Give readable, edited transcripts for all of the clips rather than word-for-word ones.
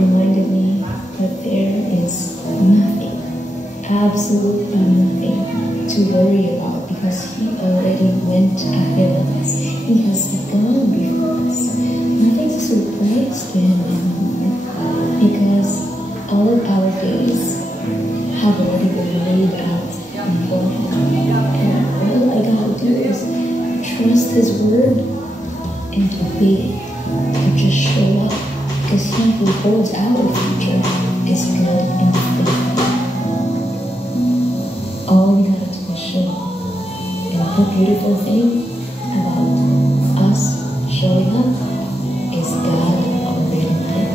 reminded me that there is nothing, absolutely nothing to worry about because He already went ahead of us. He has gone before us. Nothing to surprise Him anymore because all of our days have already been laid out before Him. And all I gotta do is trust His word and to obey it, to just show up, because He who holds our future is good and faithful. All we gotta do is show up. And the beautiful thing about us showing up is God already did.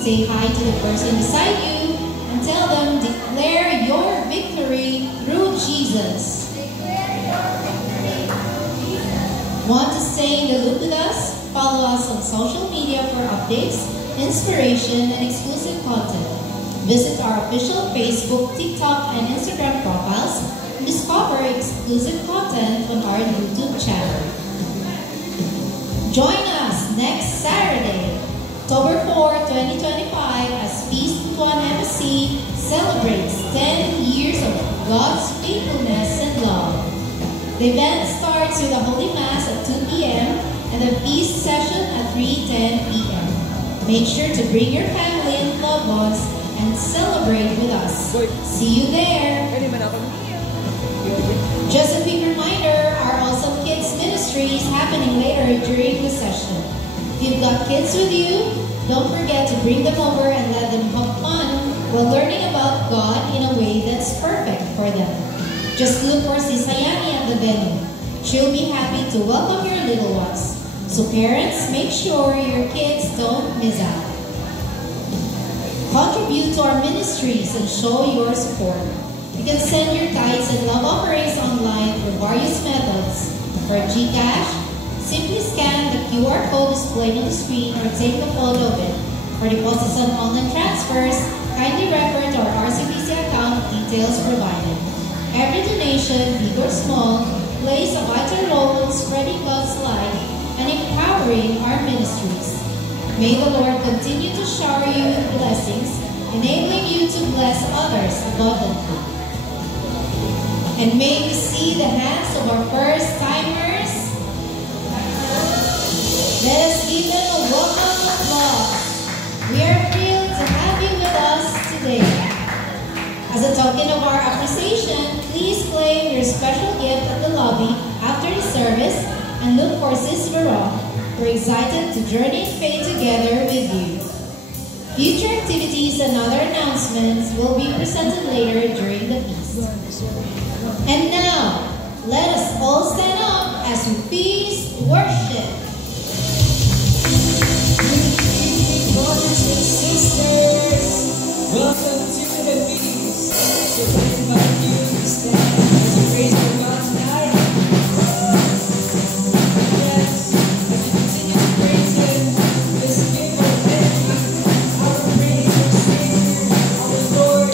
Say hi to the person beside you and tell them, declare your victory through Jesus. Want to stay in the loop with us? Follow us on social media for updates, inspiration, and exclusive content. Visit our official Facebook, TikTok, and Instagram profiles and discover exclusive content on our YouTube channel. Join us next Saturday, October 4, 2025, as Peace Butuan Embassy celebrates 10 years of God's faithfulness and love. The event starts with a Holy Mass at 2 p.m. and a feast session at 3:10 p.m. Make sure to bring your family and loved ones and celebrate with us. See you there! Just a quick reminder, our Awesome Kids Ministry is happening later during the session. If you've got kids with you, don't forget to bring them over and let them have fun while learning about God in a way that's perfect for them. Just look for Sis Hayani at the venue. She'll be happy to welcome your little ones. So parents, make sure your kids don't miss out. Contribute to our ministries and show your support. You can send your tithes and love offerings online through various methods. For GCash, simply scan the QR code displayed on the screen or take a photo of it. For deposits and online transfers, kindly refer to our RCBC account details provided. Every donation, big or small, plays a vital role in spreading God's light and empowering our ministries. May the Lord continue to shower you with blessings, enabling you to bless others abundantly. And may we see the hands of our first-timers. Let us give them a welcome applause. We are thrilled to have you with us today. As a token of our appreciation, please claim your special gift at the lobby after the service and look for Sis Veron. We're excited to journey in faith together with you. Future activities and other announcements will be presented later during the feast. And now, let us all stand up as we feast worship. Brothers and sisters, welcome to the feast. So I invite you to stand as we praise the God tonight. Yes, as we continue to praise Him, this giver of heaven, our praise, our Savior, our Lord,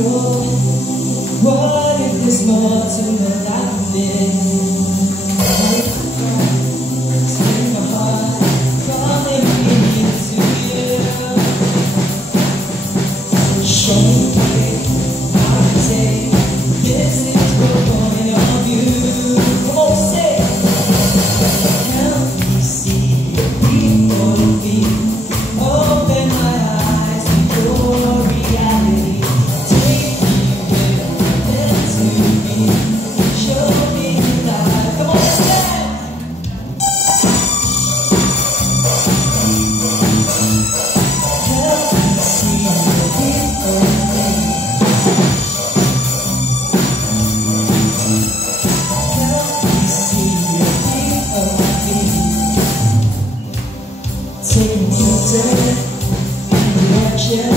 grow? What if there's more to my life than take my heart, calling me into you. Show me the way, how to take this is the point of view. Come on, say, help me see before the beat. Open my eyes to your reality. Take me where you're meant to be. Show me life. Come on, let's stand. Help me see the before the beat. Help me see the before the beat. Take me to turn in direction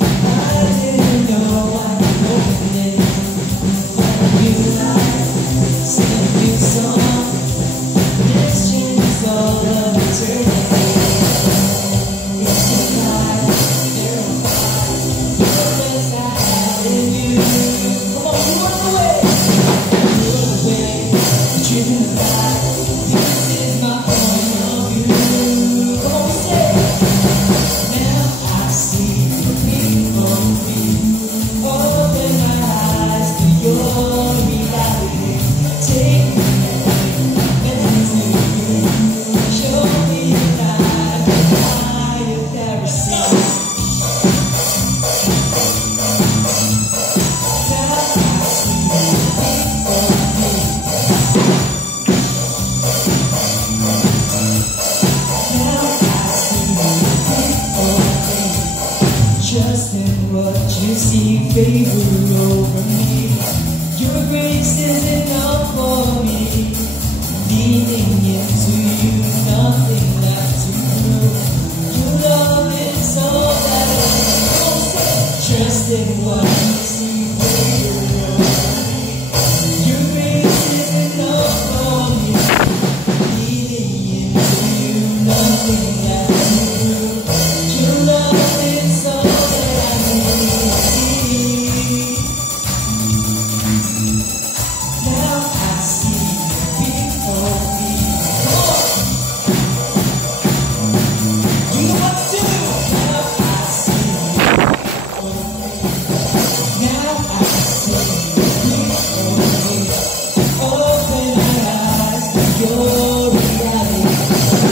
I didn't know I was opening. Find a new life, sing a new song. This changes all of eternity. It's so bright, terrified. You're the best I have in you. Come on, you are the way. You are the way, the truth and the light. This is my point of view. Come on, say, now I see the people in me. Open my eyes to your reality. Take me into you. Show me a life that I have never seen. Now I see the people in me. Now I see the people in me. Trust in what you see, favor over me. Your grace is enough for me. Leaning into you, nothing left to prove. Your love is all that I need. Trust in what you see, favor over me. Your grace is enough for me. Leaning into you, nothing left to prove. Your love is all that I need. Now I see before me. Come on. Do you know what to do? Now I see before me. Now I see before me. Open my eyes to your reality.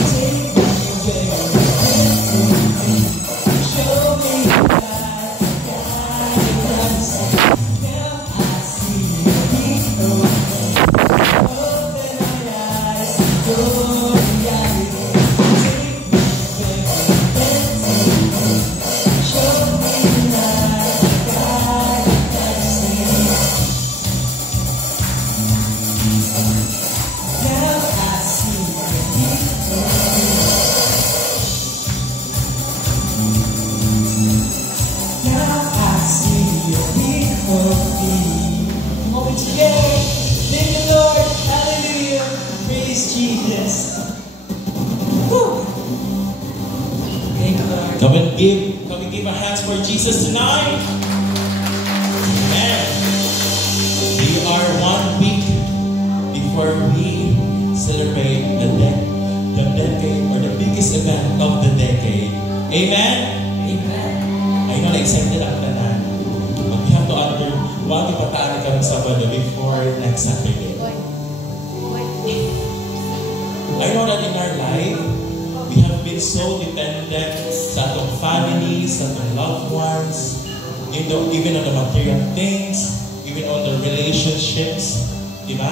Take me where you're meant to be. Show me life that I have never seen. Now I see before me. Open my eyes to your reality. Take me where you're meant to be. Show me life that I have never seen. Now I see before me. Now I see you before me. Come on, together. Thank you, Lord. Hallelujah. Praise Jesus. Woo. Thank you, Lord. Come and give our hands for Jesus tonight. Amen. We are 1 week before we celebrate the decade or the biggest event of the decade. Amen. Amen. I know excited ang tanan. But we have to honor wag ipataan kami Sabado before next Saturday. I know that in our life, we have been so dependent sa atong families, sa atong loved ones, even on the material things, even on the relationships, diba?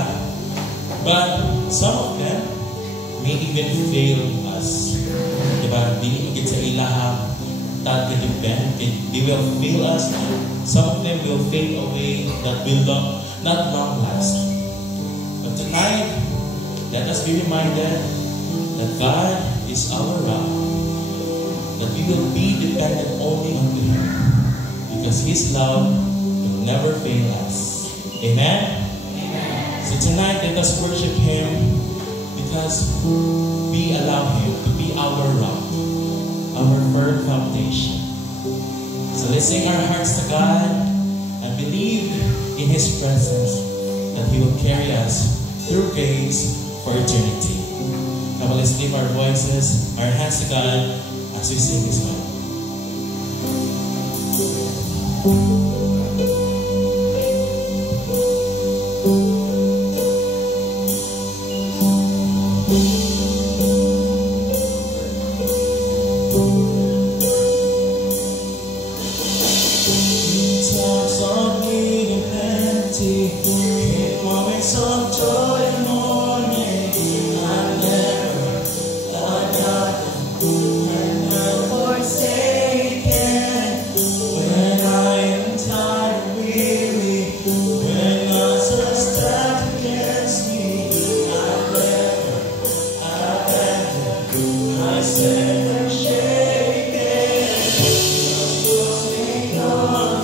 But some of them may even fail us. Diba? Dili magit sa ilahang depend. They will fail us. Some of them will fade away, that will not long last. But tonight, let us be reminded that God is our rock, that we will be dependent only on Him, because His love will never fail us. Amen? Amen. So tonight, let us worship Him, because we allow Him to be our rock, our firm foundation. So let's sing our hearts to God. His presence, that He will carry us through grace for eternity. Now let's lift our voices, our hands to God as we sing this song. Times of need and plenty, in moments of joy and mourning, I'm never forgotten and not forsaken. When I am tired and weary, when odds are stacked against me, I'm never abandoned. I stand unshaken. Just me on.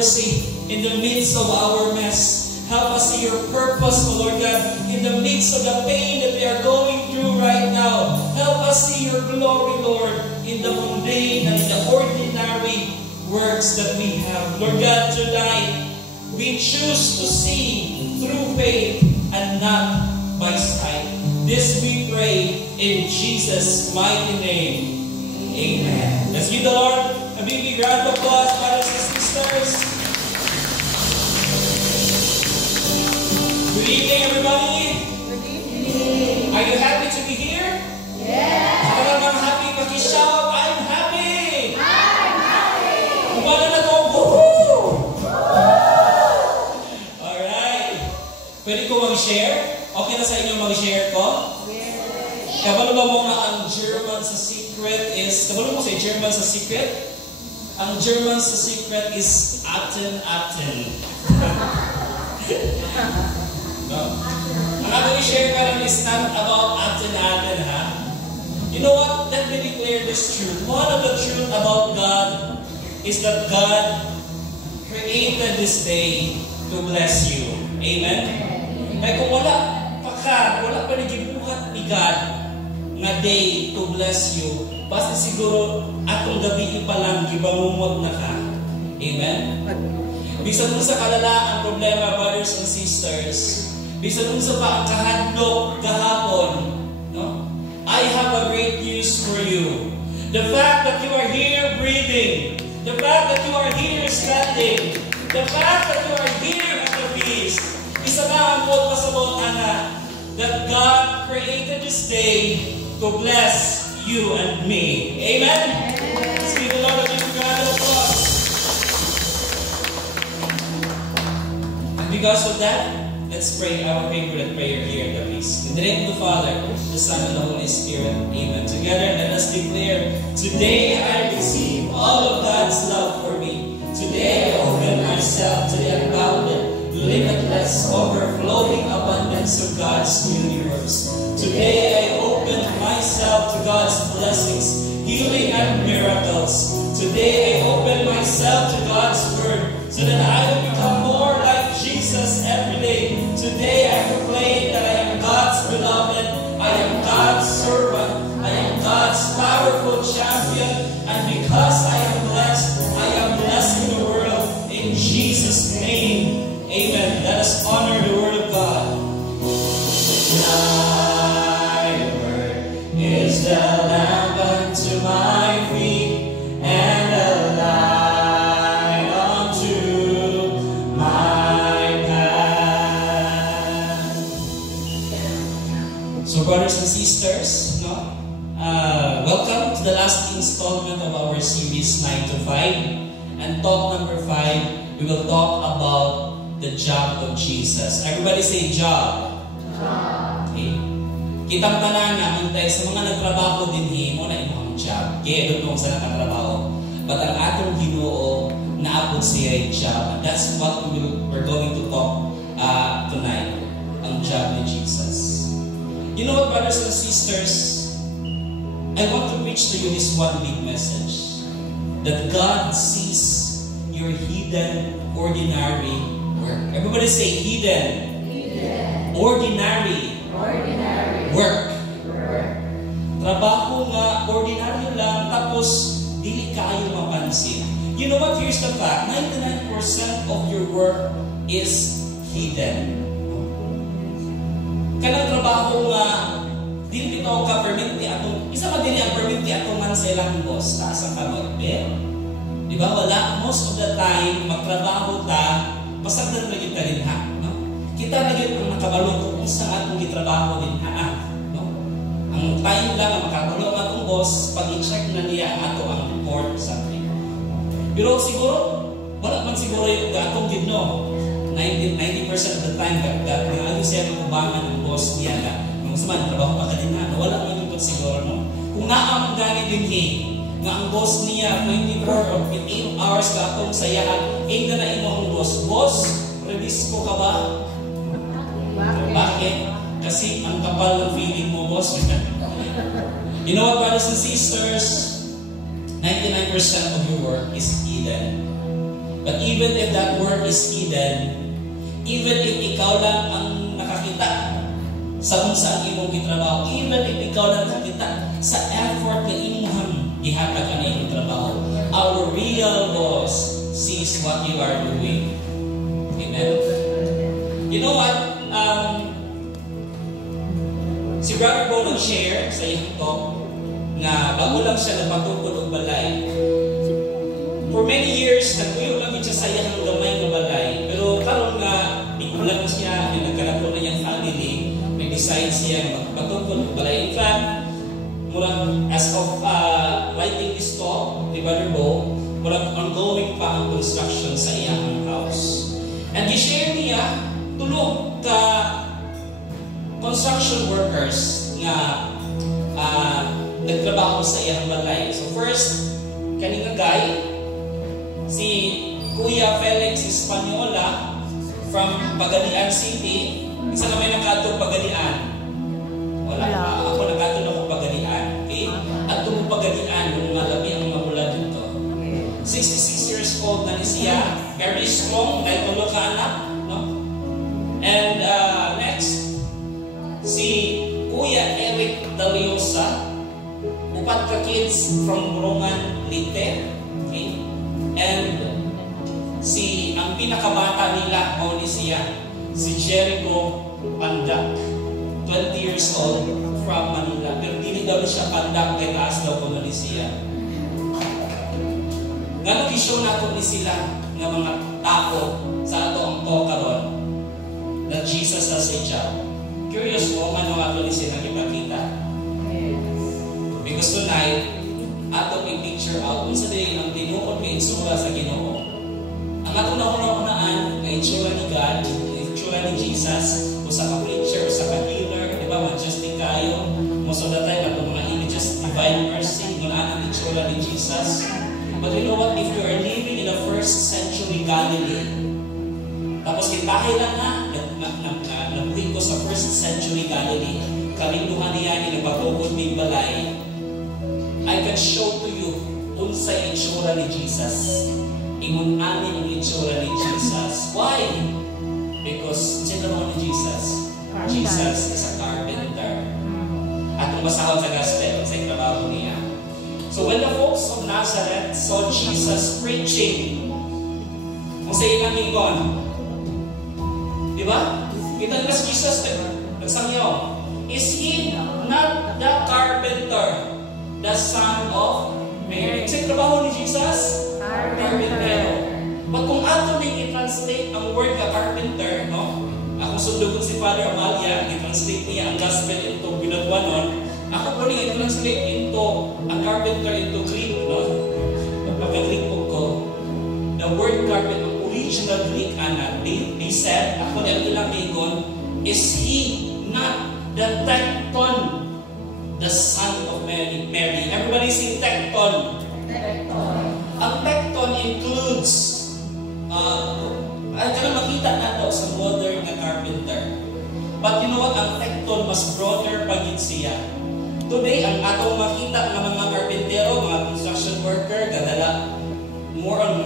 mercy in the midst of our mess. Help us see your purpose, O Lord God, in the midst of the pain that we are going through right now. Help us see your glory, Lord, in the mundane and in the ordinary works that we have. Lord God, tonight, we choose to see through faith and not by sight. This we pray in Jesus' mighty name. Amen. Let's give the Lord a big round of applause, brothers and sisters. Good evening, everybody. Good evening. Are you happy to be here? Yes. Talagang happy, paki-shout, I'm happy. I'm happy. Kumbaga na to, woohoo! Alright. Pwede ko mag-share? Okay na sa inyo mag-share ko? Yes. Kabalo ba mo nga ang German sa secret is, kabalo mo sa German sa secret? Ang German sa secret is Aten. No? Ang ako i-share ka lang is not about Aten, ha? You know what? Let me declare this truth. One of the truth about God is that God created this day to bless you. Amen? Kaya kung wala pa nagibuhat ni God nga day to bless you, basta siguro atong gabi pa lang gibangumod na ka. Amen? Bisan mo sa kalala ang problema, brothers and sisters. Bisan mo sa pa ang kahadlok gahapon, no? I have a great news for you. The fact that you are here breathing, the fact that you are here standing, the fact that you are here at the feast, isa na ang pasabot, anak, that God created this day to bless you and me. Amen? Let's give the Lord a big round of applause. And because of that, let's pray our favorite prayer here at the feast. In the name of the Father, the Son, and the Holy Spirit. Amen. Together, let us declare, today I receive all of God's love for me. Today I open myself to the unbounded, limitless, overflowing abundance of God's universe. Today I open myself to God's blessings, healing and miracles. Today I open myself to God's word so that I will become more like Jesus every day. Today I proclaim that I am God's beloved, I am God's servant, I am God's powerful champion, and because I am blessing the world in Jesus' name. Amen. Let us honor the word of God. Thy word is the lamp unto my feet and a light unto my path. So, brothers and sisters, no? Welcome to the last installment of our series 9 to 5. And talk number 5, we will talk about the job of Jesus. Everybody say job. Okay. Kitang tanan naman tayo sa mga nagtrabaho din mo na imong job. Kaya doon kung saan nakatrabaho. But ang atong Ginoo naabot siya yung job. And that's what we're going to talk tonight. Ang job ni Jesus. You know what, brothers and sisters? I want to preach to you this one big message. That God sees your hidden, ordinary work. Everybody say hidden. Ordinary. Work. Trabaho nga, ordinary lang, tapos dili kayo mapansin. You know what? Here's the fact. 99% of your work is hidden. Kanang trabaho nga, dili bitaw ka permit atong, isa pa dili ang permit atong man sa ilang boss, taas ang kamot. Di ba? Wala. Most of the time, magtrabaho ta, pasagdan lagi ta rin ha. No? Kita lagi ang nakabalong kung saan kung gitrabaho din ha. No? Ang time lang ang makabalong atong boss, pag i-check na niya ato ang report something. Pero siguro, wala man siguro yung atong gidno. 90% of the time, ayaw siya kubangan ng boss niya na kung saan, trabaho pa ka din ha. Wala man yung siguro. No? Kung naamang gani din nga ang boss niya 24 or 8 hours ka akong sayaan na imo ang boss. Boss, release ko ka ba? Bakit? Kasi ang kapal ng feeling mo, boss. You know what, brothers and sisters? 99% of your work is hidden. But even if that work is hidden, even if ikaw lang ang nakakita sa kung saan imong gitrabaho, even if ikaw lang nakakita sa effort na imong gihatag ang imong trabaho, our real boss sees what you are doing. Amen? You know what? Si Brother Bo nag-share sa iyong talk na bago lang siya nagpatugod og balay. For many years, nagtuyo lang siya sa iyang gamay ng balay. Pero karon nga, ikulang siya, nagkaroon na niyang family, may decide siya magpatugod og balay. In fact, as of writing this talk, ni Brother Bo, ongoing pa ang construction sa iyang house. And i-share niya, tulog ka construction workers nga nagtrabaho sa iyang balay. So first, kanina guy, si Kuya Felix Española from Pagadian City. Isa na may nakatong Pagadian. Wala. Ako nakatong ako Pagadian. Okay? At itong Pagadian, nung malabi ang mamula dito. 66 years old na ni siya. Very strong. Dahil tulog ka anak. No? And next, si Kuya Eric Daliosa, 4 ka kids from Burongan, Lite. Okay? And ang pinakabata nila, ni siya, si Jericho Pandak, 20 years old from Manila. Pero hindi daw siya Pandak, kaya taas daw ko ni siya. Nga nag-show na ni sila ng mga tao sa ato ang karon na Jesus as a job. Curious mo, ano ato ni sila ipakita? Because tonight, atong i-picture out kung sa day ang tinuod may itsura sa Ginoo. Ang atong nauna-unaan na itsura ni God, itsura ni Jesus, o sa ka-preacher, o sa ka-healer, di ba, majestic kayo. Most of the time, atong mga images, divine mercy, ngunaan ang itsura ni Jesus. But you know what? If you are living in the 1st century Galilee, tapos kitahin lang nabuhin ko sa 1st century Galilee, kalinduhan niya ni nagpapugod ng balay, I can show to you unsay itsura ni Jesus. Ingon-ani ang itsura ni Jesus. Why? Because sino mo ni Jesus? Jesus is a carpenter. At kung basahon sa gospel, sa trabaho niya. So when the folks of Nazareth saw Jesus preaching, kung sa ilang ingon, di ba? Kita nga si Jesus, nagsangyo, is he not the carpenter, the son of Mary? Kasi trabaho ni Jesus? Carpenter. But kung ato din i-translate ang word ka carpenter, no? Ako sundugon si Father Amalia, i-translate niya ang gospel into Binatuanon. Ako po niya i-translate into ang carpenter into Greek, no? Pagka-Greek po ko, the word carpenter, ang original Greek, they said, ako din ilang bigon, is he not the Tecton, the son of Mary? Everybody say Tecton. Ang Tecton includes, ay ka na makita na ito sa modern na carpenter. But you know what? Ang Tecton mas broader pagit siya. Today, ang atong makita ng mga karpentero, mga construction worker, gadala more on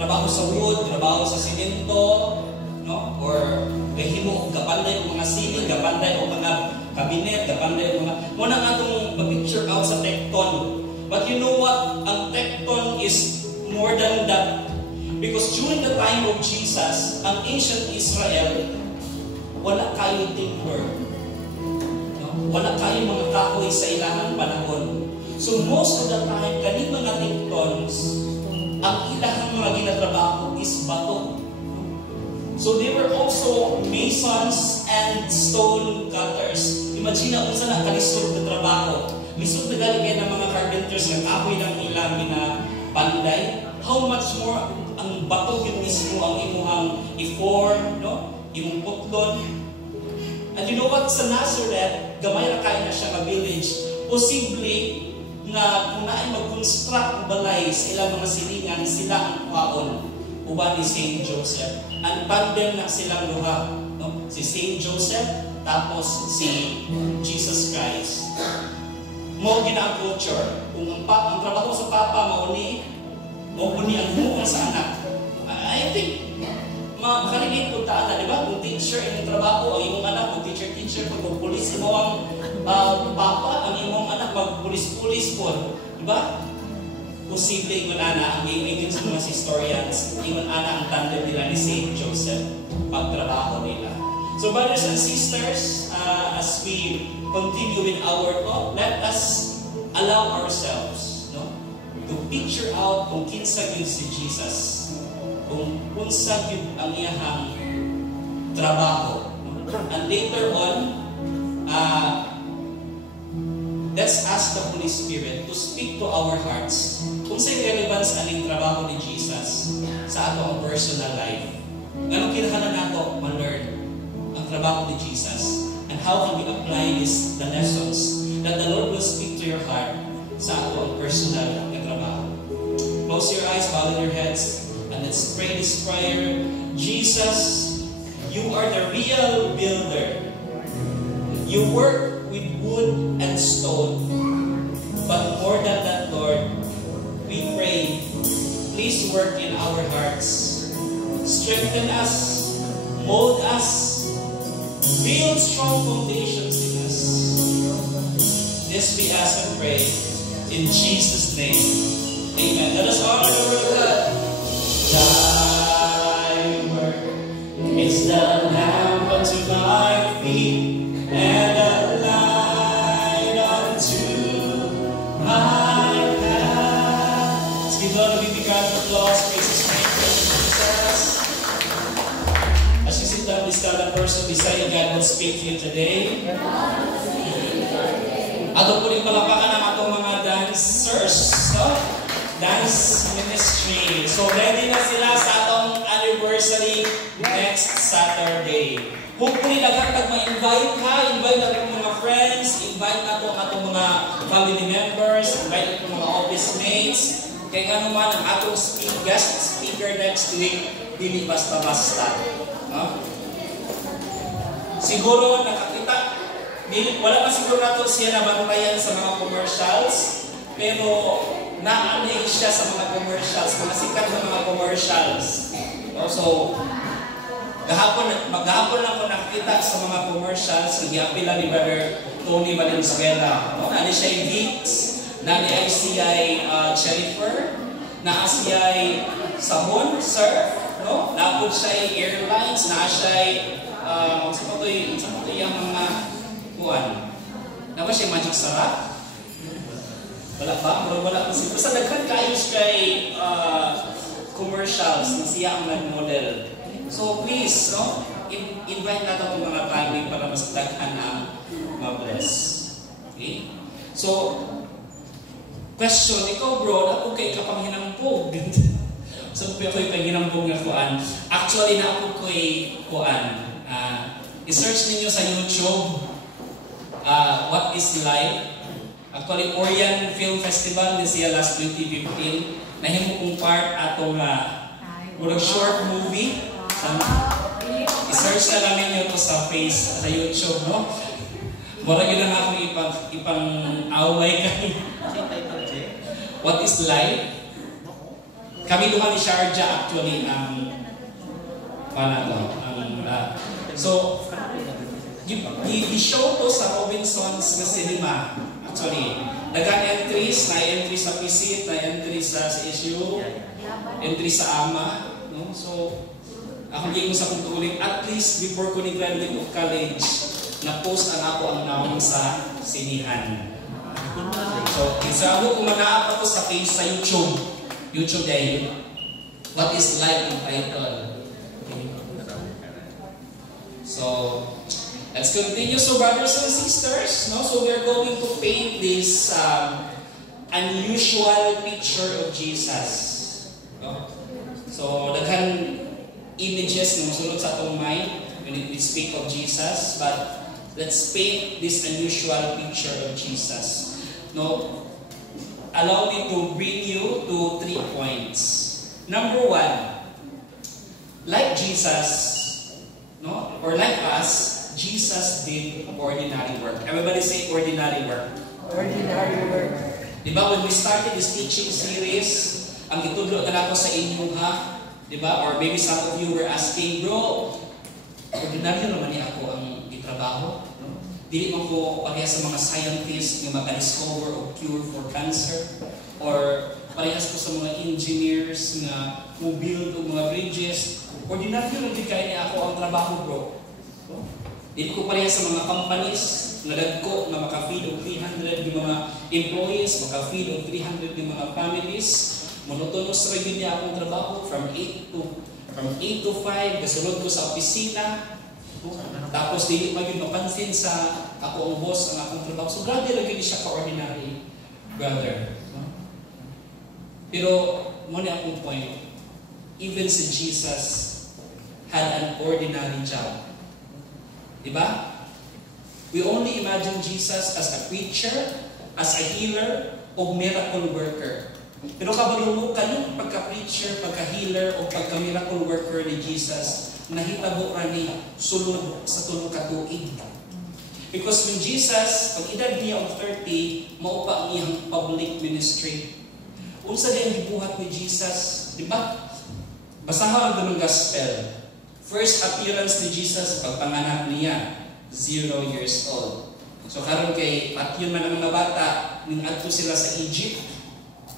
trabaho sa wood, trabaho sa simento, no? Or kahimo kapanday o mga ceiling, kapanday o mga kabinet, kapanday o mga muna nga itong picture out sa Tecton. But you know what? Ang Tecton is more than that. Because during the time of Jesus, ang ancient Israel, wala kayo timber. No? Wala kayo mga kahoy sa ilang panahon. So most of the time, kaning mga Tectons, ang ilang mga ginatrabaho is bato. So they were also masons and stone cutters. Imagine kung saan nakalisod na trabaho. Lisod na galing ng mga carpenters na kahoy ng ilang panday. How much more ang bato yun mismo ang imuhang i-form, no? Imong putlon. And you know what? Sa Nazareth, gamay na kayo na siya ka-village. Posible na kung naay mag-construct balay sa ilang mga silingan, sila ang kuhaon. Uban ni St. Joseph. Ang tandem na silang luha. No? Si St. Joseph, tapos si Jesus Christ. Mo gina ang culture. Kung ang trabaho sa papa, mauni ang buong sa anak. I think, makarigate po taata, di ba? Kung teacher, yung trabaho, ang imong anak, kung teacher, kung magpulis, imo ang papa, ang imong anak, magpulis-pulis po. Di ba? Posible ingon ana, ang giging sa mga historians, ingon ana ang tandem nila ni Saint Joseph, pagtrabaho nila. So brothers and sisters, as we continue with our talk, let us allow ourselves, no, to picture out kung kinsa gyud si Jesus, kung unsa gyud ang iyahang trabaho. And later on, let's ask the Holy Spirit to speak to our hearts kung sa'y relevance aning trabaho ni Jesus sa atong personal life. Anong kinahanglan nato ma-learn ang trabaho ni Jesus, and how can we apply the lessons that the Lord will speak to your heart sa atong personal na trabaho. Close your eyes, bow your heads, and let's pray this prayer. Jesus, you are the real builder. You work with wood and stone. But more than that, Lord, we pray, please work in our hearts. Strengthen us, mold us, build strong foundations in us. This we ask and pray in Jesus' name. Amen. Let us honor the word of God. Thy word is the lamp unto my feet and a light unto my path. Let's give Lord a big round of applause. Praise His name. Thank you, Jesus. As you sit down, please tell the person beside you, God will speak to you today. Ato po rin palapakan ang atong mga dancers, no? Dance ministry. So ready na sila sa atong anniversary next Saturday. Hopefully, daghang ma-invite ka, invite natin mga friends, invite nato ang atong mga family members, invite natin mga office mates. Kaya nga naman ang atong guest speaker next week, dili basta-basta. No? Siguro nakakita, wala pa siguro nato siya na bantayan sa mga commercials, pero na-anay siya sa mga commercials, mga sikat na mga commercials. So, maghapon lang ko nakita sa mga commercials, nag-iapila ni Brother Tony Valenzuela. No? Nani siya yung Vicks, nani ay siya Jennifer, na siya ay Sabon, Surf, no? Napod siya yung airlines, na siya ay sa patuloy yung mga kuwan. Na ba siya Magic Sarap? Wala ba? Wala pa siya. Basta nagkan kayo siya ay commercials na siya ang nag-model. So please, no? Invite natin itong mga family para mas daghan ang ma-bless. Okay? So, question, ikaw bro, ako kay kapang hinampog. So, ako kay hinampog nga kuan. Actually, na ako kay kuan. I-search ninyo sa YouTube, What is Life? Actually, Orion Film Festival din siya last 2015. Nahimo kong part atong murag short movie. I-search na lang ninyo to sa YouTube, no? Murag yun ang akong ipang-away kami. What is Life? Kami duha ni Sharjah actually so i-show to sa Robinsons na cinema. Actually, nag-entries, na-entries sa visit, na-entries sa issue, entries sa ama, no? So, ako hindi mo sa kong tuuling, at least before ko ni-graduate of college, na-post ang ako ang naong sa sinihan. So, isago kung manaap ako sa page sa YouTube dahil, What is Life ang title. So, let's continue. So, brothers and sisters, no? So we're going to paint this unusual picture of Jesus. No? So, daghan images na masunod sa atong mind when we speak of Jesus, but let's paint this unusual picture of Jesus. No? Allow me to bring you to 3 points. Number 1, like Jesus, no? Or like us, Jesus did ordinary work. Everybody say ordinary work. Ordinary work. Diba, when we started this teaching series, ang itudlo na ako sa inyo Diba? Or maybe some of you were asking, bro, ordinaryo naman ni ako ang itrabaho. No? Dili mo ko parehas sa mga scientists na maka-discover o cure for cancer. Or parehas ko sa mga engineers na build o mga bridges. Ordinaryo lang di kaya niya ako ang trabaho, bro. No? Dili ko parehas sa mga companies na dagko na maka-feed o 300 yung mga employees, maka-feed o 300 yung mga families. Monotonous ra gyud niya akong trabaho from 8 to 5, kasulod ko sa opisina. Tapos dili pa gyud mapansin sa ako ang boss ang akong trabaho. So grabe ra gyud siya ka-ordinary, brother. Pero mo ni akong point, even si Jesus had an ordinary job. Diba? We only imagine Jesus as a preacher, as a healer, o miracle worker. Pero kabalo mo kanong pagka-preacher, pagka-healer, o pagka-miracle worker ni Jesus, nahitabo ra ni sulod sa tulong katuig. Because when Jesus, pag edad niya og 30, mao pa ang iyang public ministry. Unsa din ang gibuhat ni Jesus, di ba? Basahan ang gospel. First appearance ni Jesus, pagpanganak niya, 0 years old. So karon kay patyon man ang mga bata, ning adto sila sa Egypt.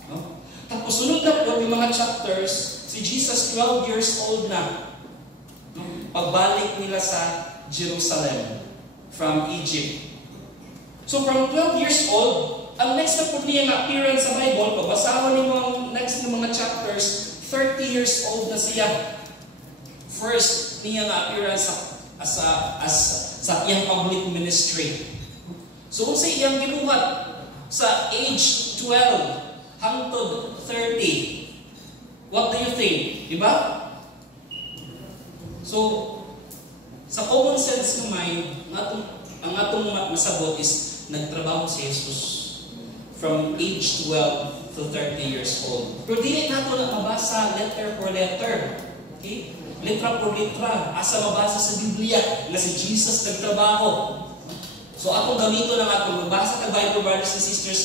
No? Tapos sunod na po yung mga chapters, si Jesus 12 years old na. No? Pagbalik nila sa Jerusalem from Egypt. So from 12 years old, ang next na po niya na appearance sa Bible, pagbasahan niyo ang next na mga chapters, 30 years old na siya. First niya na appearance sa iyang public ministry. So kung sa iyang gibuhat sa age 12 hangtod 30, what do you think? Diba? So, sa common sense ng mind, ang atong masabot is nagtrabaho si Jesus from age 12 to 30 years old. Pero dili nato na mabasa letter for letter. Okay? Letra por letra. Asa mabasa sa Biblia na si Jesus nagtrabaho. So akong gamito lang atong magbasa ng Bible, brothers and sisters,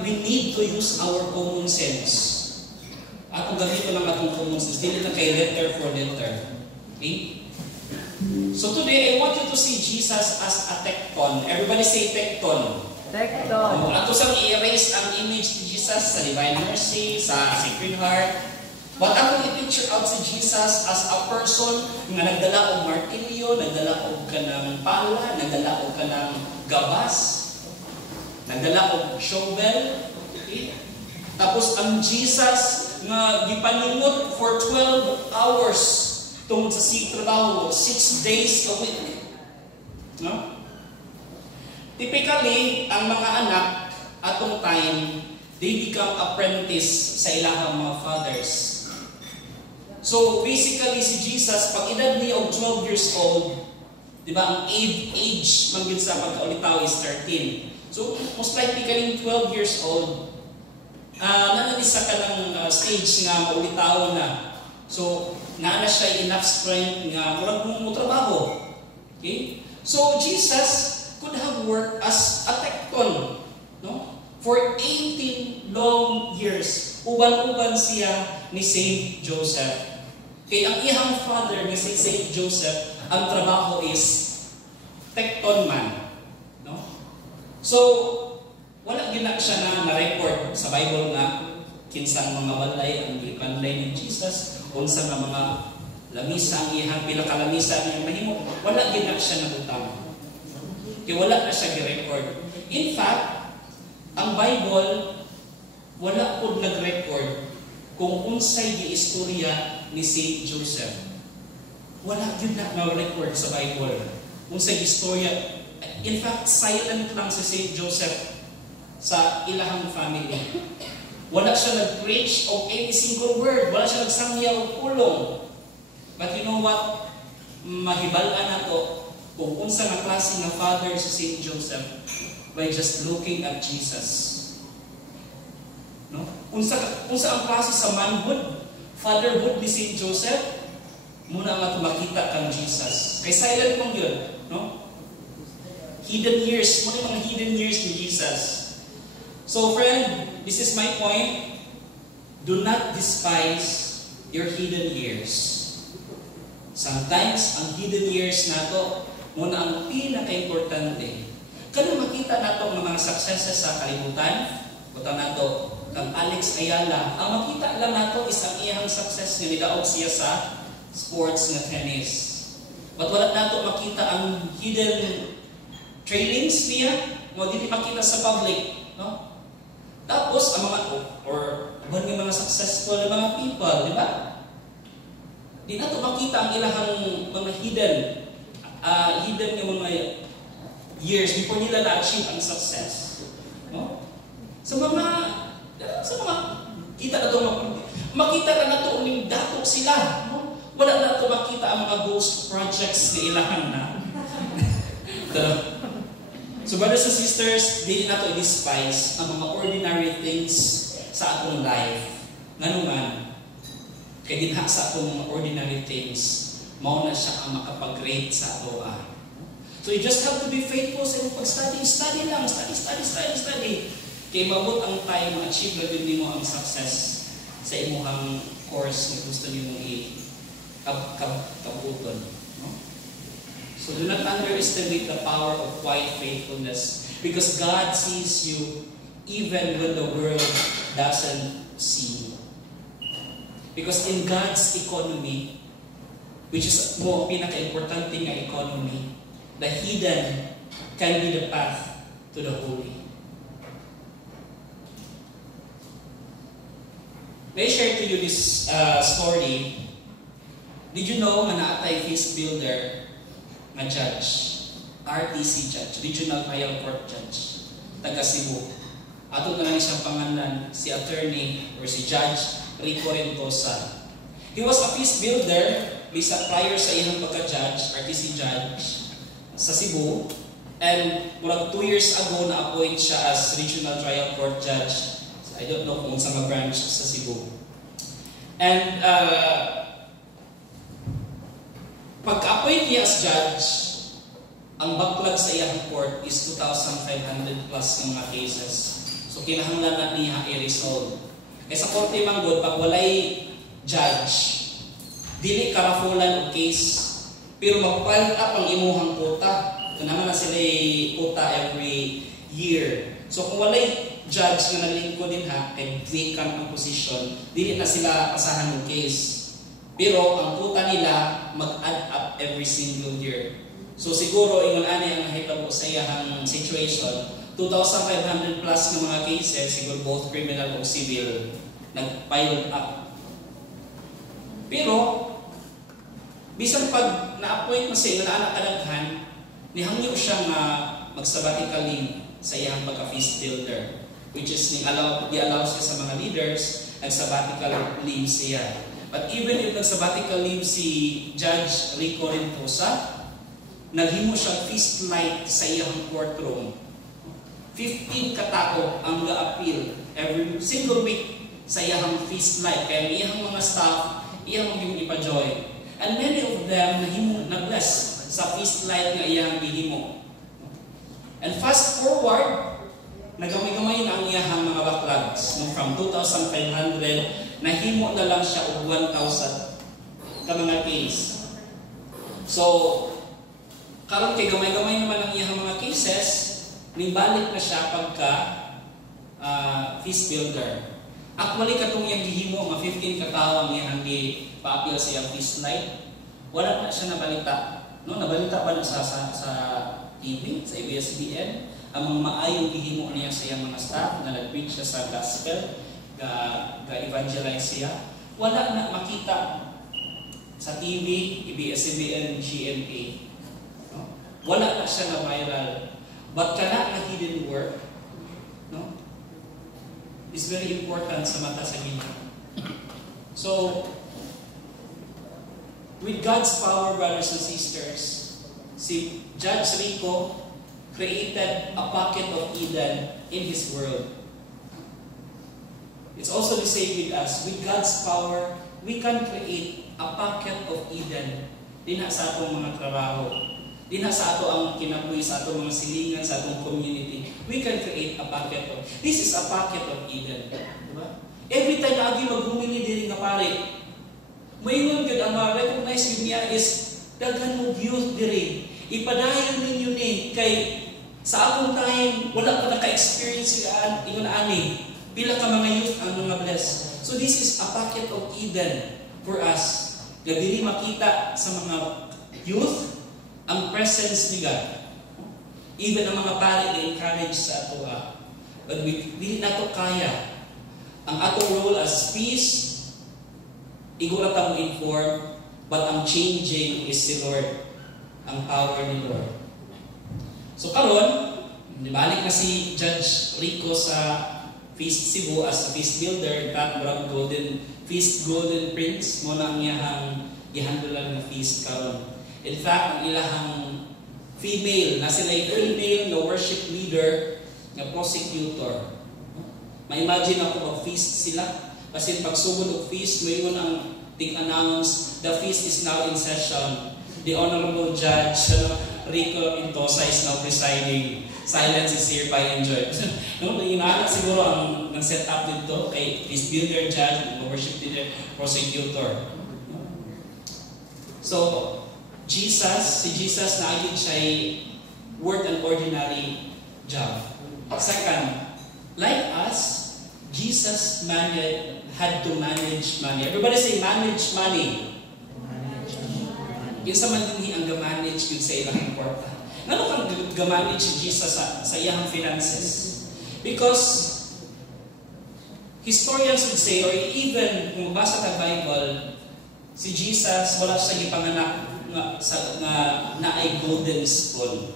we need to use our common sense. Atong gamito lang atong common sense. Dili na kay letter for letter. Okay? So today, I want you to see Jesus as a tecton. Everybody say tecton. Tecton. Ato sang i-erase ang image ni Jesus sa Divine Mercy, sa Sacred Heart. But ako i-picture out si Jesus as a person nga nagdala og martilyo, nagdala og kanang pala, nagdala og kanang gabas, nagdala og shovel. Okay? Tapos ang Jesus nga gipanungot for 12 hours tungod sa trabaho, 6 days a week. No? Typically, ang mga anak atong time, they become apprentice sa ilahang mga fathers. So basically si Jesus, pag edad niya og 12 years old, di ba, ang age man gyud sa pagkaulitaw is 13. So most likely kaning 12 years old, nanani sa kanang stage nga maulitaw na. So naana siya enough strength nga murag mo trabaho. Okay? So Jesus could have worked as a tecton, no? For 18 long years. Uban-uban siya ni Saint Joseph. Kaya ang iyang father ni Saint Joseph, ang trabaho is tecton man. No? So, wala gina siya na record sa Bible nga kinsang mga balay ang gipanlay ni Jesus, unsa nga mga lamisa ang iyang pinakalamisa niya mahimo. Wala gina siya nabutang. Kaya wala na siya gi-record. In fact, ang Bible wala po nag-record kung unsay giistorya ni Saint Joseph. Wala yun na record sa Bible. Unsay istorya. In fact, silent lang si Saint Joseph sa ilahang family. Wala siya nag-preach of any single word. Wala siya nagsangya o pulong. But you know what? Mahibalaan nato kung unsa nga klase nga father si Saint Joseph by just looking at Jesus. No? Unsa ang klase sa manhood, fatherhood ni Saint Joseph, muna nga makita kang Jesus. Kay silent mong yun, no? Hidden years, muna mga hidden years ni Jesus. So friend, this is my point. Do not despise your hidden years. Sometimes, ang hidden years nato, muna ang pinaka-importante. Kaya makita nato ng mga successes sa kalibutan, butang nato, kang Alex Ayala, ang makita lang nato is ang iyang success nga nidaog siya sa sports nga tennis. But wala nato makita ang hidden trainings niya, mo dili makita sa public, no? Tapos ang mga or yung mga successful na mga people, di ba? Di nato makita ang ilahang mga hidden yung mga years before nila na-achieve ang success, no? Sa mga kita na ito, makita na nato uling dato sila, no? Wala na ito makita ang mga ghost projects na ilahan na. So brothers and sisters, di nato i-despise ang mga ordinary things sa atong life. Nganuman, kaya dinha sa atong mga ordinary things, mao na siya ang makapag-rate sa ato. So you just have to be faithful sa iyong pag-study. Study lang, study. Kaya mabot ang time ma-achieve na din mo ang success sa imuhang course na gusto niyo mong kabuton. No? So do not underestimate the power of quiet faithfulness because God sees you even when the world doesn't see you. Because in God's economy, which is mo pinaka-importante nga economy, the hidden can be the path to the holy. May I share to you this story. Did you know nga naatay feast builder nga judge, RTC judge, Regional Trial Court Judge, taga Cebu. Ato na lang siyang pangalan, si attorney or si Judge Rico Rentosa. He was a feast builder bisa prior sa iyang pagka-judge, RTC judge, sa Cebu. And murag 2 years ago na-appoint siya as Regional Trial Court Judge. I don't know kung sa mga branch sa Cebu. And pag-appoint niya as judge, ang backlog sa iyang court is 2,500 plus ng mga cases. So kinahanglan na niya i-resolve. Kaya sa korte manggod, pag walay judge, dili karafulan o case, pero mag-file up ang imuhang quota. Ito naman na sila quota every year. So kung walay judge na nalingkod din kay vacant ang position, dili na sila pasahan ng case. Pero ang quota nila mag-add up every single year. So siguro ingon ani ang nahitabo sa iyang situation, 2,500 plus ng mga cases, siguro both criminal o civil, nag-pile up. Pero bisan pag na-appoint mo sa iyo na anak kadaghan, nihangyo siya nga mag-sabbatical leave sa iyang pagka-feast builder, which is di-allow siya sa mga leaders, nag-sabbatical leave siya. But even if nag-sabbatical leave si Judge Rico Rentosa, naghimo siyang feast night sa iyang courtroom. 15 katao ang ga-appeal every single week sa iyang feast night. Kaya iyang mga staff, iyang yung ipa-join. And many of them na-bless sa feast night nga iyang gihimo. And fast forward, nagamay-gamay na ang iyahang mga backlogs. No, from 2,500, nahimo na lang siya og 1,000 ka mga case. So, karon kay gamay-gamay naman ang iyahang mga cases, nibalik na siya pagka feast builder. Actually, katong iyang gihimo, mga 15 katao ang iyang pa-appeal sa iyang feast night, wala na siya nabalita. No, nabalita pa na sa TV, sa ABS-CBN, ang mga maayong gihimo niya sa iyang mga staff na nag-preach siya sa gospel, ga-evangelize siya. Wala na makita sa TV, ABS-CBN, GMA. No? Wala na siya na viral. But kana na hidden work, no, is very important sa mata sa Ginoo. So, with God's power, brothers and sisters, si Judge Rico created a pocket of Eden in His world. It's also the same with us. With God's power, we can create a pocket of Eden din sa atong mga trabaho. Din sa ato ang kinabuhi, sa atong mga silingan, sa atong community. We can create a pocket of. This is a pocket of Eden. Diba? Every time na agi maghumili diri nga pare, Mayroon yun, ang ma-recognize yun niya is daghan mo youth diri. Ipadayon ninyo ni kay sa akong time, wala pa naka-experience sila ingon ani. Pila ka mga youth ang mga blessed. So this is a pocket of Eden for us. Nga dili makita sa mga youth ang presence ni God. Even ang mga pari na-encourage sa ato. But dili nato kaya. Ang atong role as peace, igura ta mo inform, but ang changing is si Lord. Ang power ni Lord. So karon, balik na si Judge Rico sa Feast Cebu as a feast builder. In fact, Brad Golden Prince mo na ang iyahang gihandulan na feast karon. In fact, ang ilahang female, na sila yung female na worship leader, na prosecutor. Ma-imagine ako mag-feast sila. Kasi pagsugod ng feast, mayroon ang announce the feast is now in session. The Honorable Judge Rico Intosa is now presiding. Silence is hereby enjoyed. Inaanak siguro ang set up dito kay feast builder, judge, worship leader, prosecutor. So, si Jesus naagid siya worth an ordinary job. Second, like us, Jesus had to manage money. Everybody say, manage money. Yun sa man din ang ga-manage yun sa ilang kwarta. Ano kang ga-manage si Jesus sa iyang finances? Because historians would say, or even kung mabasa ka Bible, si Jesus wala siya ipanganak na ay golden spoon.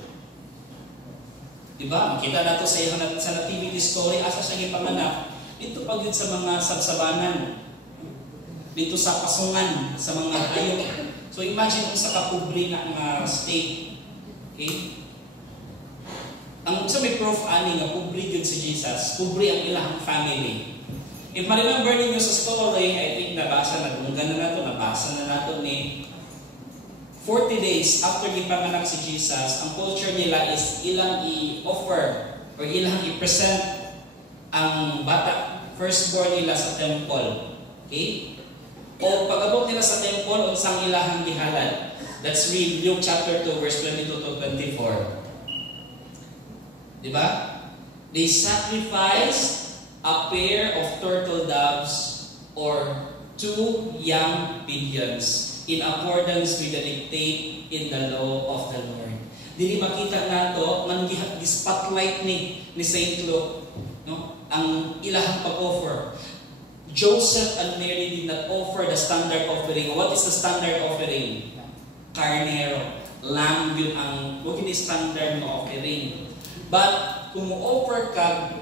Diba? Makita nato sa iyang sa nativity story, asa siya ipanganak. Dito pag sa mga sabsabanan, dito sa pasungan, sa mga hayop. So imagine kung sa kapubli na mga state. Okay? Ang sa may proof ani nga kubli yun si Jesus, kubli ang ilang family. If ma-remember ninyo sa story, I think nabasa na nato ni 40 days after gipanganak si Jesus, ang culture nila is ilang i-offer or ilang i-present ang bata, firstborn nila sa temple. Okay? O pag-abot nila sa temple, unsang ilahang gihalad. Let's read Luke chapter 2, verse 22 to 24. Diba? They sacrificed a pair of turtle doves or 2 young pigeons in accordance with the dictate in the law of the Lord. Dili makita nato man gi-spotlight ni Saint Luke, no? Ang ilahang pag-offer. Joseph and Mary did not offer the standard offering. What is the standard offering? Carnero. Lamb yun ang huwag hindi standard na offering. But kung mo-offer ka,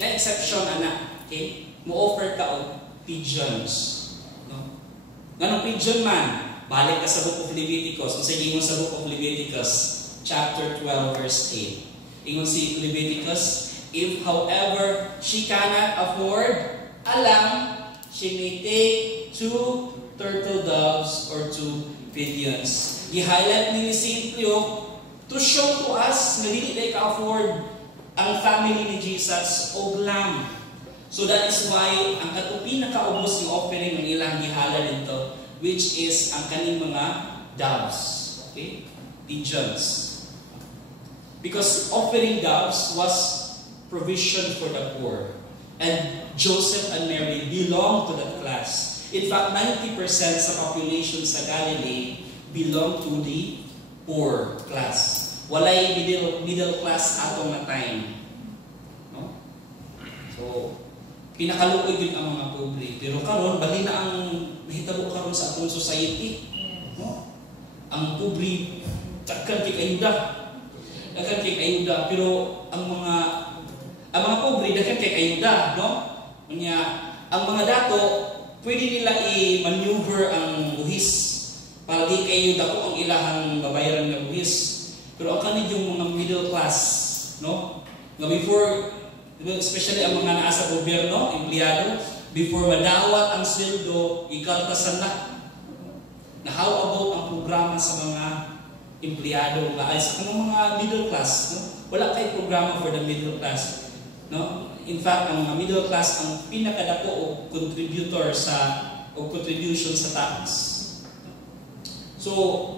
na exception anak, okay? Mo-offer ka o pigeons. No? Ganong pigeon man, balik ka sa Book of Leviticus. Kung sige mo sa Book of Leviticus, chapter 12, verse 8. Ingon si Leviticus, if however she cannot afford a lamb, she may take 2 turtle doves or 2 pigeons. I-highlight ni St. Luke to show to us na dili na ka-afford ang family ni Jesus o lamb. So that is why ang pinakaubos yung offering ng ilang gihala dito, which is ang kaning mga doves. Okay? Pigeons. Because offering doves was provision for the poor. And Joseph and Mary belong to that class. In fact, 90% sa population sa Galilee belong to the poor class. Walay middle class atong na time. No? So, pinakaluoy yun ang mga pobre. Pero karon bali na ang mahitabo karon sa atong society. No? Ang pobre, takkan kay ayuda. Pero ang mga pobre, dakan kay ayuda, no? Kanya, ang mga dato, pwede nila i-maneuver ang buhis para di kayo dako ang ilahang babayaran ng buhis. Pero ang kanid yung mga middle class, no? Nga before, especially ang mga naasa gobyerno, empleyado, before madawat ang sweldo, ikaltasan na. Na how about ang programa sa mga empleyado, ay sa kanong mga middle class, no? Wala kay programa for the middle class. No? In fact, ang middle class ang pinakadako o contributor sa o contribution sa tax. So,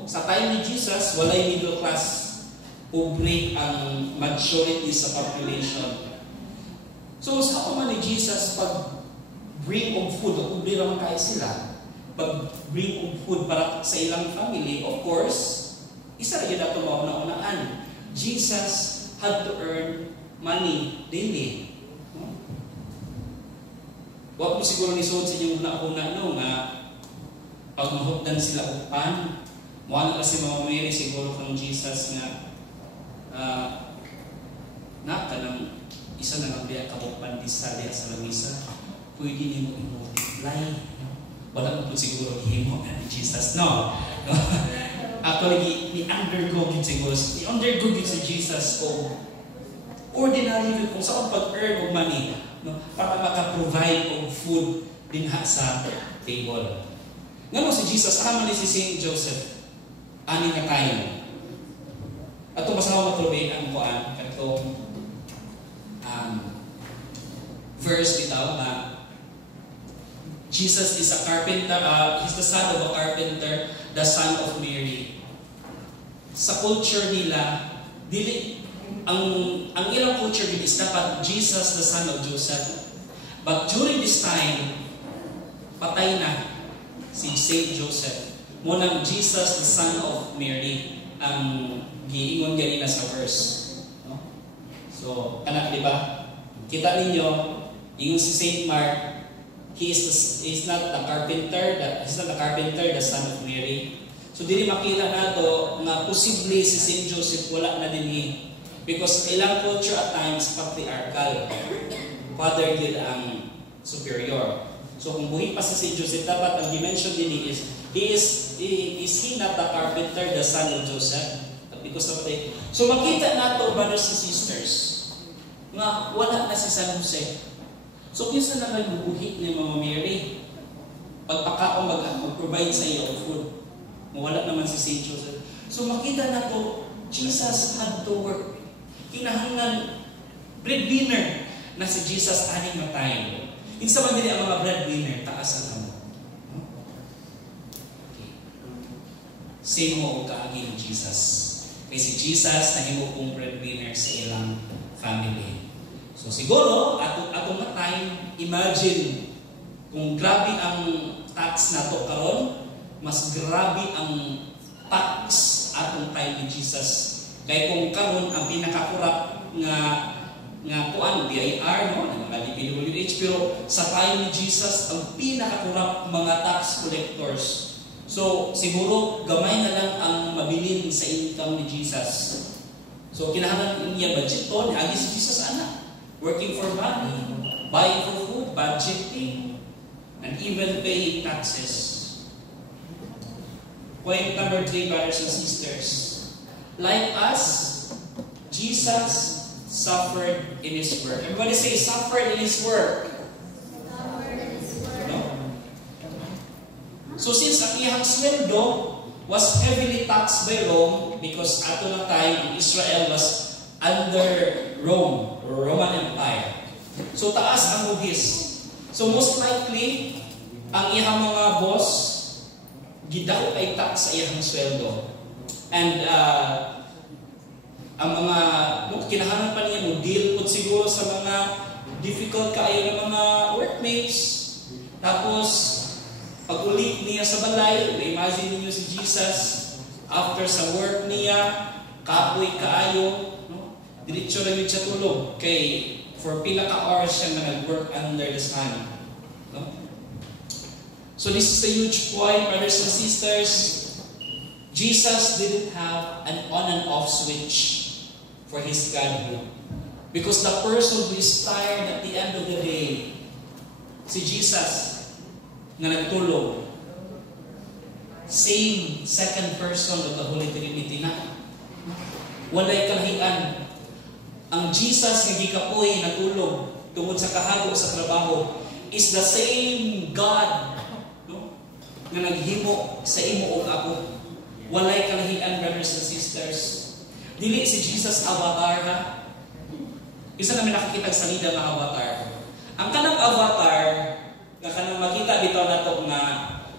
sa time ni Jesus, walay middle class. Pobre ang majority sa population. So, sa man ni Jesus, pag bring of food, o pobre naman kayo sila, pag bring of food para sa ilang family, of course, isa rin na ito mauna-unaan. Jesus had to earn money daily. Huwag mo siguro nisod sa inyong una-una nga pag mahutdan sila upan, mukha na kasi mamamiri siguro kang Jesus nga kanang isa na nagbiya kabupan di sa lamisa, pwede niyo i-multiply. Wala mo po siguro himo ni Jesus. No. Actually, ni-undergo yun siguro. Ni-undergo yun si Jesus o ordinary yun kung saan pag-earn of money, no, para maka-provide of food din sa table. Nga si Jesus, kama ni si Saint Joseph, ani na kayo. At itong masawa matulubin ang kuan, katong verse bitaw na Jesus is a carpenter, he's the son of a carpenter, the son of Mary. Sa culture nila, dili ang ilang culture din is dapat Jesus the son of Joseph. But during this time, patay na si Saint Joseph. Munang Jesus the son of Mary ang giingon ganina sa verse. No? So, anak, di ba? Kita ninyo, ingon si Saint Mark, he is not the carpenter, the son of Mary. So, dili makita nato na posible si Saint Joseph wala na din because ilang culture at times patriarchal. Father did ang superior. So, kung buhay pa si Saint Joseph, dapat ang dimension din is he not the carpenter, the son of Joseph? Because of the... So, makita nato, brothers and sisters, nga wala na si San Jose. So, kinsa naman bubuhi ni Mama Mary? Pagpakaon mag-provide sa iyo of food. Mawala naman si Saint Joseph. So, makita na to, Jesus had to work. Kinahanglan, breadwinner na si Jesus aning matay. Insa man dili ang mga breadwinner, taas ang amo. Okay. Sino mo og kaagi ni Jesus? Kay si Jesus nahimo kong breadwinner sa ilang family. So siguro, atong matay, imagine kung grabe ang tax na to karon, mas grabe ang tax atong time ni Jesus. Kaya kung karon ang pinakakurap nga kuan BIR, no, ng mga DPWH, pero sa time ni Jesus ang pinakakurap mga tax collectors. So siguro gamay na lang ang mabilin sa income ni Jesus. So kinahanglan niya budgeton, agi si Jesus ana, working for money, buying for food, budgeting, and even paying taxes. Point number 3, brothers and sisters. Like us, Jesus suffered in His work. Everybody say, suffered in His work. No? So since ang iyang sweldo was heavily taxed by Rome, because ato na time, Israel was under Rome, Roman Empire. So taas ang hugis. So most likely, ang iyang mga boss, gidaw ay tax sa iyang sweldo. And ang mga kinahanglan pa niya mo deal po siguro sa mga difficult kaayo ng mga workmates. Tapos pag ulit niya sa balay, imagine niyo si Jesus after sa work niya, kapoy kaayo, no? Diretso lang yun siya tulog kay for pila ka hours siya na nag-work under the sun. No? So this is a huge point, brothers and sisters. Jesus didn't have an on and off switch for His godhood. Because the person who is tired at the end of the day, si Jesus, nga nagtulog, same second person of the Holy Trinity na. Walay kalahian. Ang Jesus nga gikapoy natulog tungod sa kahago sa trabaho is the same God, no? Nga naghimo sa imo ug ako. Walay kalahian, brothers and sisters. Dili si Jesus avatar ha. Isa namin nakikita sa salida ng avatar. Ang kanang avatar nga kanang makita bitaw nato nga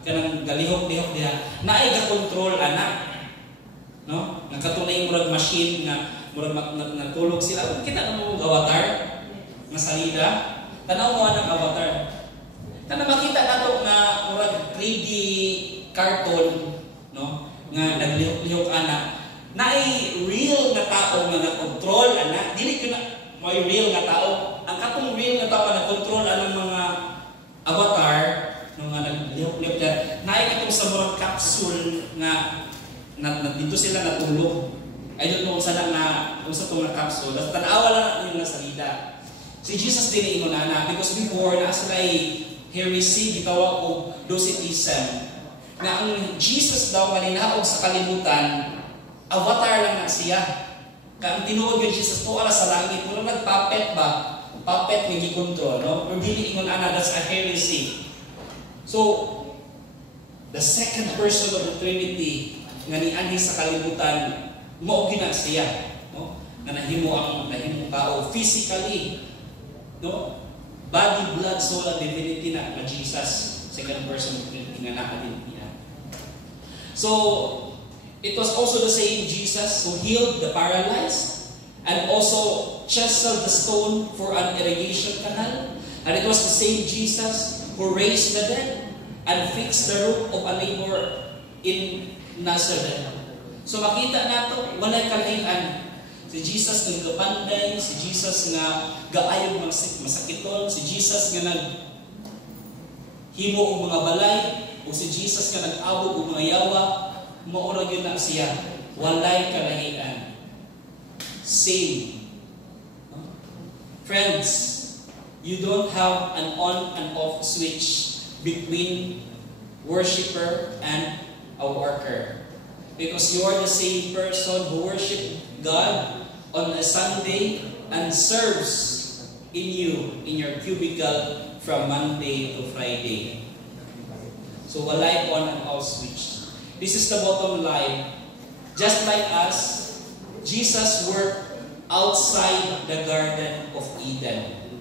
kanang galihok-lihok diha naay ga-control anak. No? Nakatunay murag machine nga murag nagtulog sila. Kita na mo avatar nga salida. Tanaw mo ang avatar. Kana makita nato nga murag 3D cartoon, no? Nga naglihok-lihok anak. Naay real nga tao nga nag-control anak. Dili ko na may real nga tao. Ang katong real nga tao nga nag-control anang mga avatar no nga naglihok-lihok diyan. Naay katong sa murag capsule nga dito sila natulog. I don't know kung saan kung sa itong capsule. Tanawa lang yung nasa salida. Si Jesus din ingon na because before nasa ay heresy, gitawa o docetism. Na ang Jesus daw malinaog sa kalibutan, avatar lang na siya. Kaya ang tinuod ng Jesus po ala sa langit, kung nagpapet ba? Puppet nga gikontrol, no? Or dili ingon ana, that's a heresy. So, the second person of the Trinity nga nianhi sa kalibutan, mao gina siya, no? Na nahimo tao physically, no? Body, blood, soul, and divinity na Jesus, second person of the Trinity nga nakadin niya. So, it was also the same Jesus who healed the paralyzed and also chiseled the stone for an irrigation canal. And it was the same Jesus who raised the dead and fixed the roof of a neighbor in Nazareth. So makita nato, walay kalahian. Si Jesus nga gapanday, si Jesus nga gaayog masakitol, si Jesus nga naghimo og mga balay, o si Jesus nga nag-abot og mga yawa. Maura yun na siya. Walay kalahian. Same. No? Friends, you don't have an on and off switch between worshiper and a worker. Because you are the same person who worship God on a Sunday and serves in your cubicle from Monday to Friday. So walay on and off switch. This is the bottom line. Just like us, Jesus worked outside the Garden of Eden.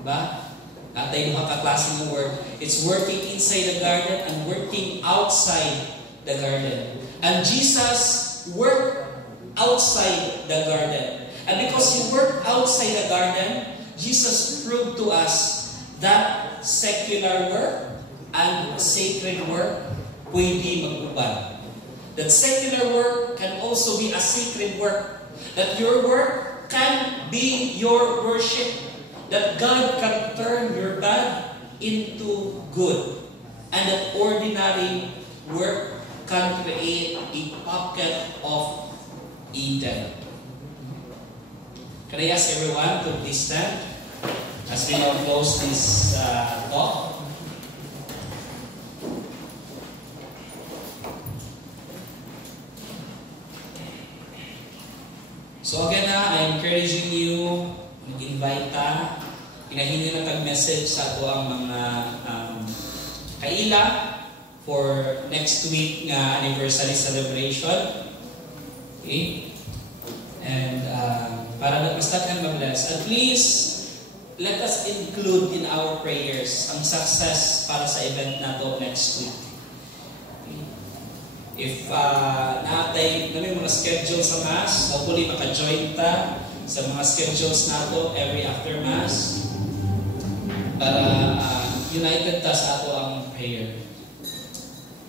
Diba? Natay mga kaklase ng work. It's working inside the garden and working outside the garden. And Jesus worked outside the garden. And because He worked outside the garden, Jesus proved to us that secular work and sacred work pwede mag-uban. That secular work can also be a sacred work. That your work can be your worship. That God can turn your bad into good. And that ordinary work can create a pocket of Eden. Can I ask everyone to please stand as we now close this talk? So again I'm encouraging you, mag-invite ta, pinahinin na tag-message sa ato ang mga kaila for next week nga anniversary celebration. Okay? And para basta kang mabless, at least let us include in our prayers ang success para sa event na to next week. If naatay namin mga schedule sa Mass, hopefully maka-join ta sa mga schedules nato every after Mass para united ta sa ato ang prayer.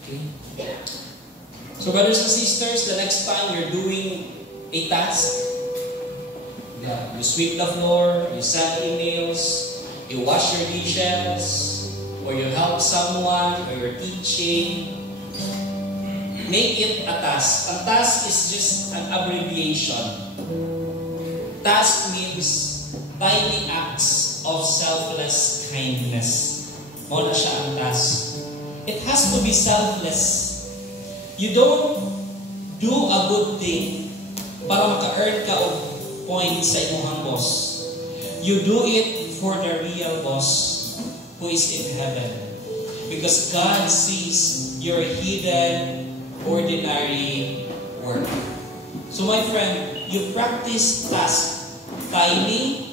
Okay? So brothers and sisters, the next time you're doing a task, you sweep the floor, you send emails, you wash your dishes, or you help someone, or you're teaching, make it a task. A task is just an abbreviation. Task means tiny acts of selfless kindness. Muna siya ang task. It has to be selfless. You don't do a good thing para maka-earn ka og points sa imong boss. You do it for the real boss who is in heaven. Because God sees your hidden ordinary work. So my friend, you practice task tiny.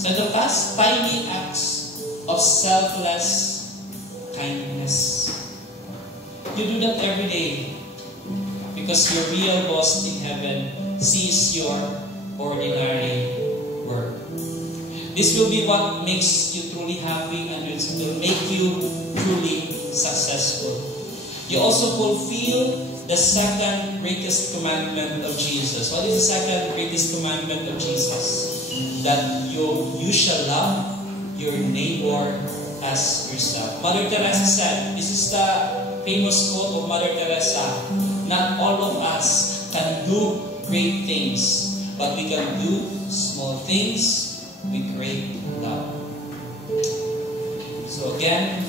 Sa the task, tiny acts of selfless kindness. You do that every day because your real boss in heaven sees your ordinary work. This will be what makes you truly happy and will make you truly successful. You also fulfill the second greatest commandment of Jesus. What is the second greatest commandment of Jesus? That you shall love your neighbor as yourself. Mother Teresa said, this is the famous quote of Mother Teresa, not all of us can do great things, but we can do small things with great love. So again,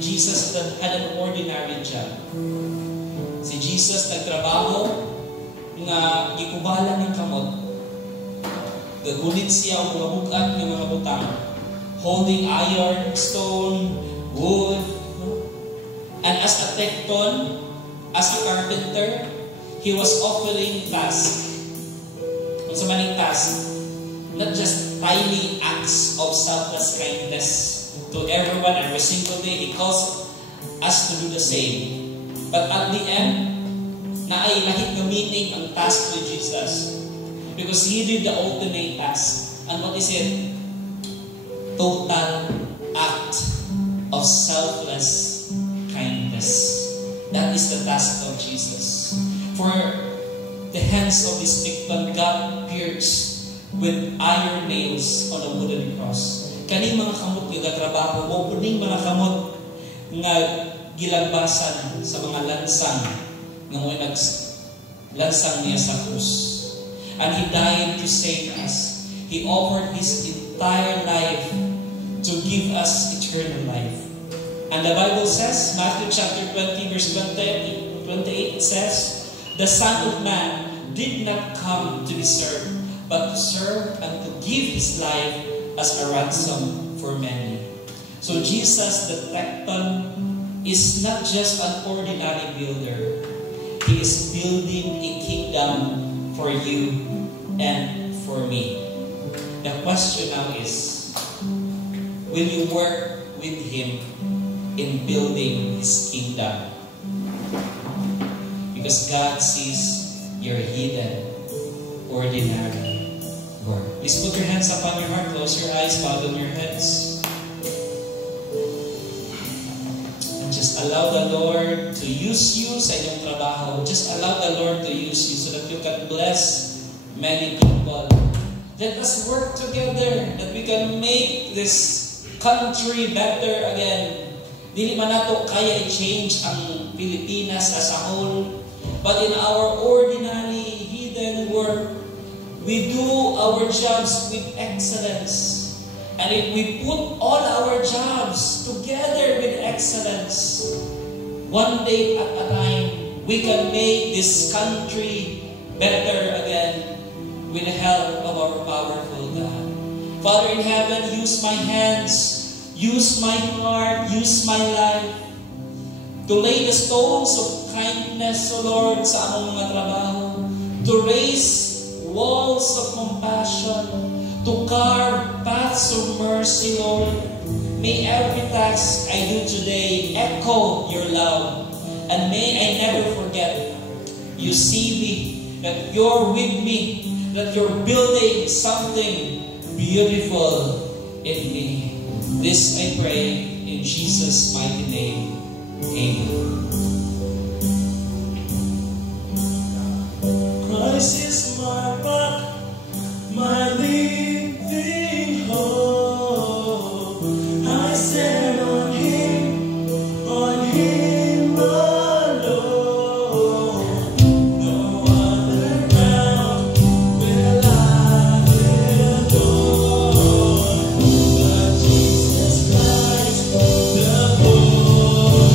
Jesus had an ordinary job. Si Jesus nagtrabaho nga gikubala ni kamot. Gagunit siya o mga bugat ng mga butang, holding iron, stone, wood. And as a tekton, as a carpenter, he was fulfilling task. Kung sa maning task, not just tiny acts of selfless kindness to everyone every single day. He calls us to do the same. But at the end, naay lahit ng meaning ang task with Jesus. Because He did the ultimate task. And what is it? Total act of selfless kindness. That is the task of Jesus. For the hands of this victim got pierced with iron nails on a wooden cross. Kaning mga kamot nga trabaho mo, kuning mga kamot nga gilagbasan sa mga lansang nga mo lansang niya sa krus. And He died to save us. He offered His entire life to give us eternal life. And the Bible says, Matthew chapter 20 verse 28, it says, the Son of Man did not come to be served, but to serve and to give His life as a ransom for many. So Jesus the Tekton is not just an ordinary builder. He is building a kingdom for you and for me. The question now is, will you work with Him in building His kingdom? Because God sees your hidden, ordinary work. Please put your hands upon your heart, close your eyes, bow down your heads. And just allow the Lord to use you sa inyong trabaho. Just allow the Lord to use you so that you can bless many people. Let us work together that we can make this country better again. Dili man nato kaya i-change ang Pilipinas as a whole, but in our ordinary hidden work, we do our jobs with excellence. And if we put all our jobs together with excellence, one day at a time, we can make this country better again with the help of our powerful God. Father in heaven, use my hands, use my heart, use my life to lay the stones of kindness, O Lord, sa among mga trabaho, to raise walls of compassion, to carve paths of mercy, Lord. May every task I do today echo your love, and may I never forget you see me, that you're with me, that you're building something beautiful in me. This I pray in Jesus' mighty name. Amen. Christ is my rock, my living hope. I stand on Him alone. No other ground will I adore but Jesus Christ, the Lord.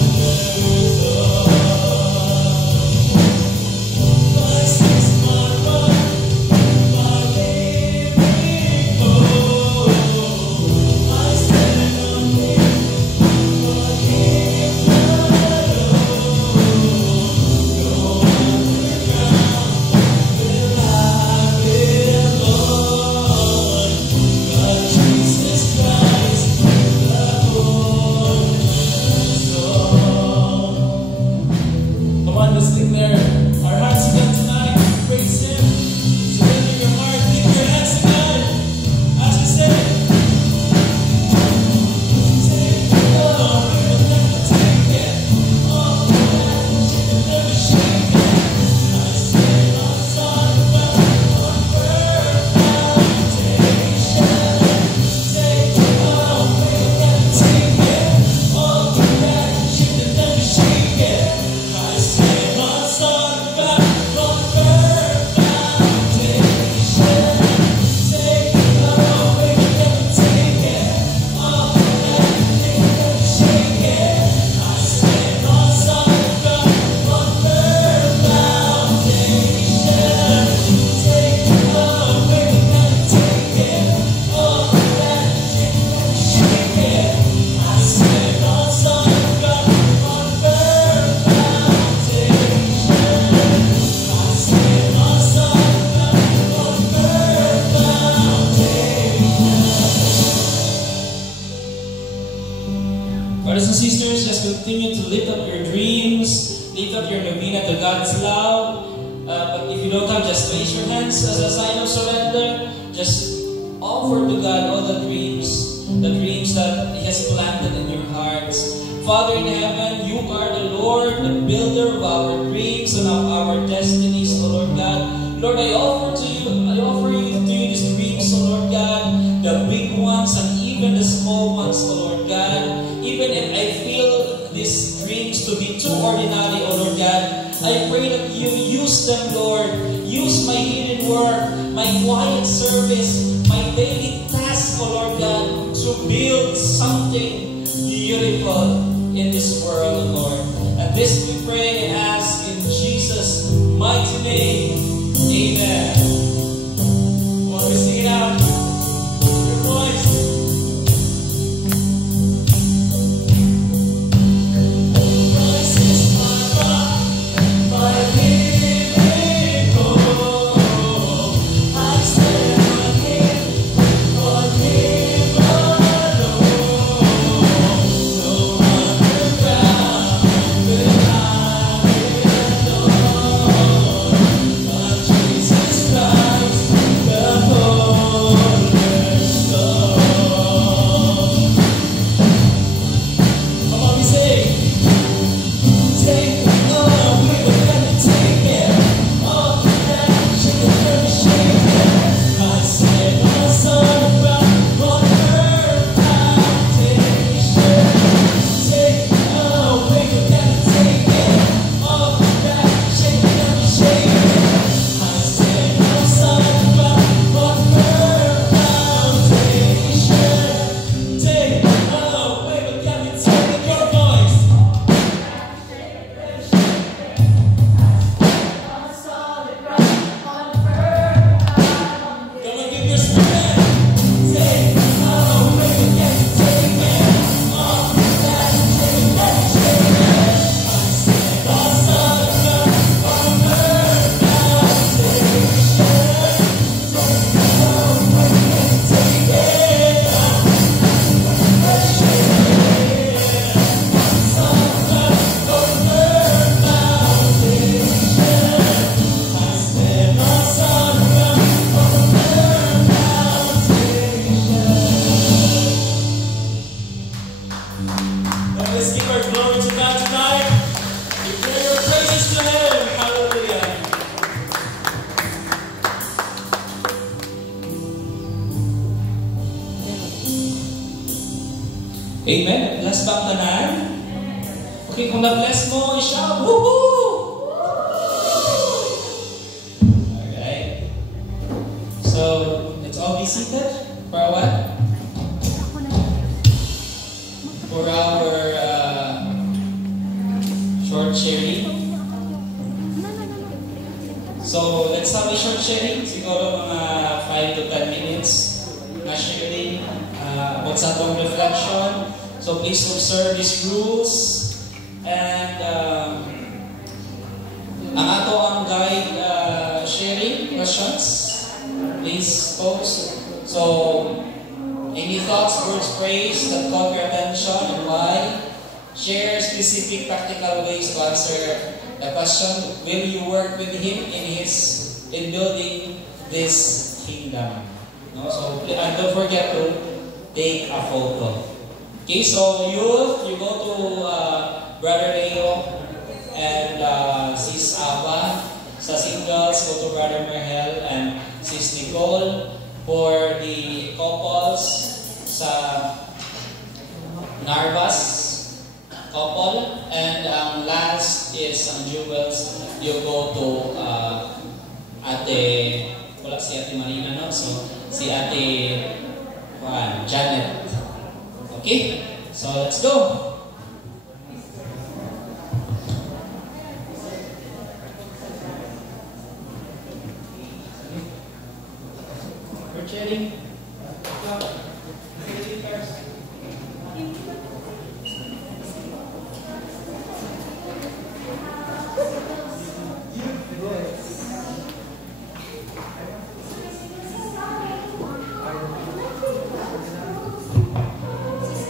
Brothers and sisters, just continue to lift up your dreams, lift up your novena to God's love. But if you don't have, just raise your hands as a sign of surrender. Just offer to God all the dreams that He has planted in your hearts. Father in heaven, you are the Lord, the builder of our dreams and of our destinies, O Lord God. Lord, I offer to you these dreams, O Lord God, the big ones and even the small ones, O Lord God. Even if I feel these dreams to be too ordinary, O Lord God, I pray that you use them, Lord. Use my hidden work, my quiet service, my daily task, O Lord God, to build something beautiful in this world, Lord. And this we pray and ask in Jesus' mighty name. Amen. Come on, we sing it out. Your voice. Let's give our glory to God tonight. Declare your praises to Him. Hallelujah. Amen. Bless ba ang tanan? Okay, kung na-bless mo, i-shout, woohoo! Alright. So, let's all be seated for a while. For our short sharing. So, let's have a short sharing. Siguro mga 5 to 10 minutes na sharing about sa atong reflection. So, please observe these rules. And ang ato ang guide sharing questions. Please post. So, any thoughts, words, praise that caught your attention and why? Share specific practical ways to answer the question. Will you work with Him in building this kingdom? No? So don't forget to take a photo. Okay, so youth, you go to Brother Leo and Sis Ava. Sa singles, go to Brother Merhel and Sis Nicole. For the couples, sa Narvas couple, and last is ang jewels, you go to Ate, wala si Ate Marina, no? So, si Ate Janet. Okay? So, let's go! Sharing.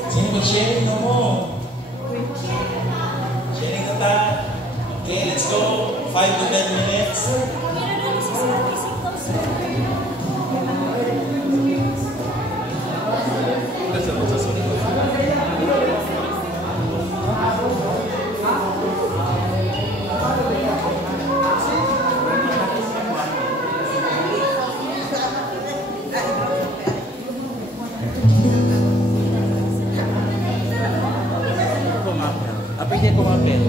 Sino mag-sharing na mo? 5 to 10 minutes. Apa dia kumakin?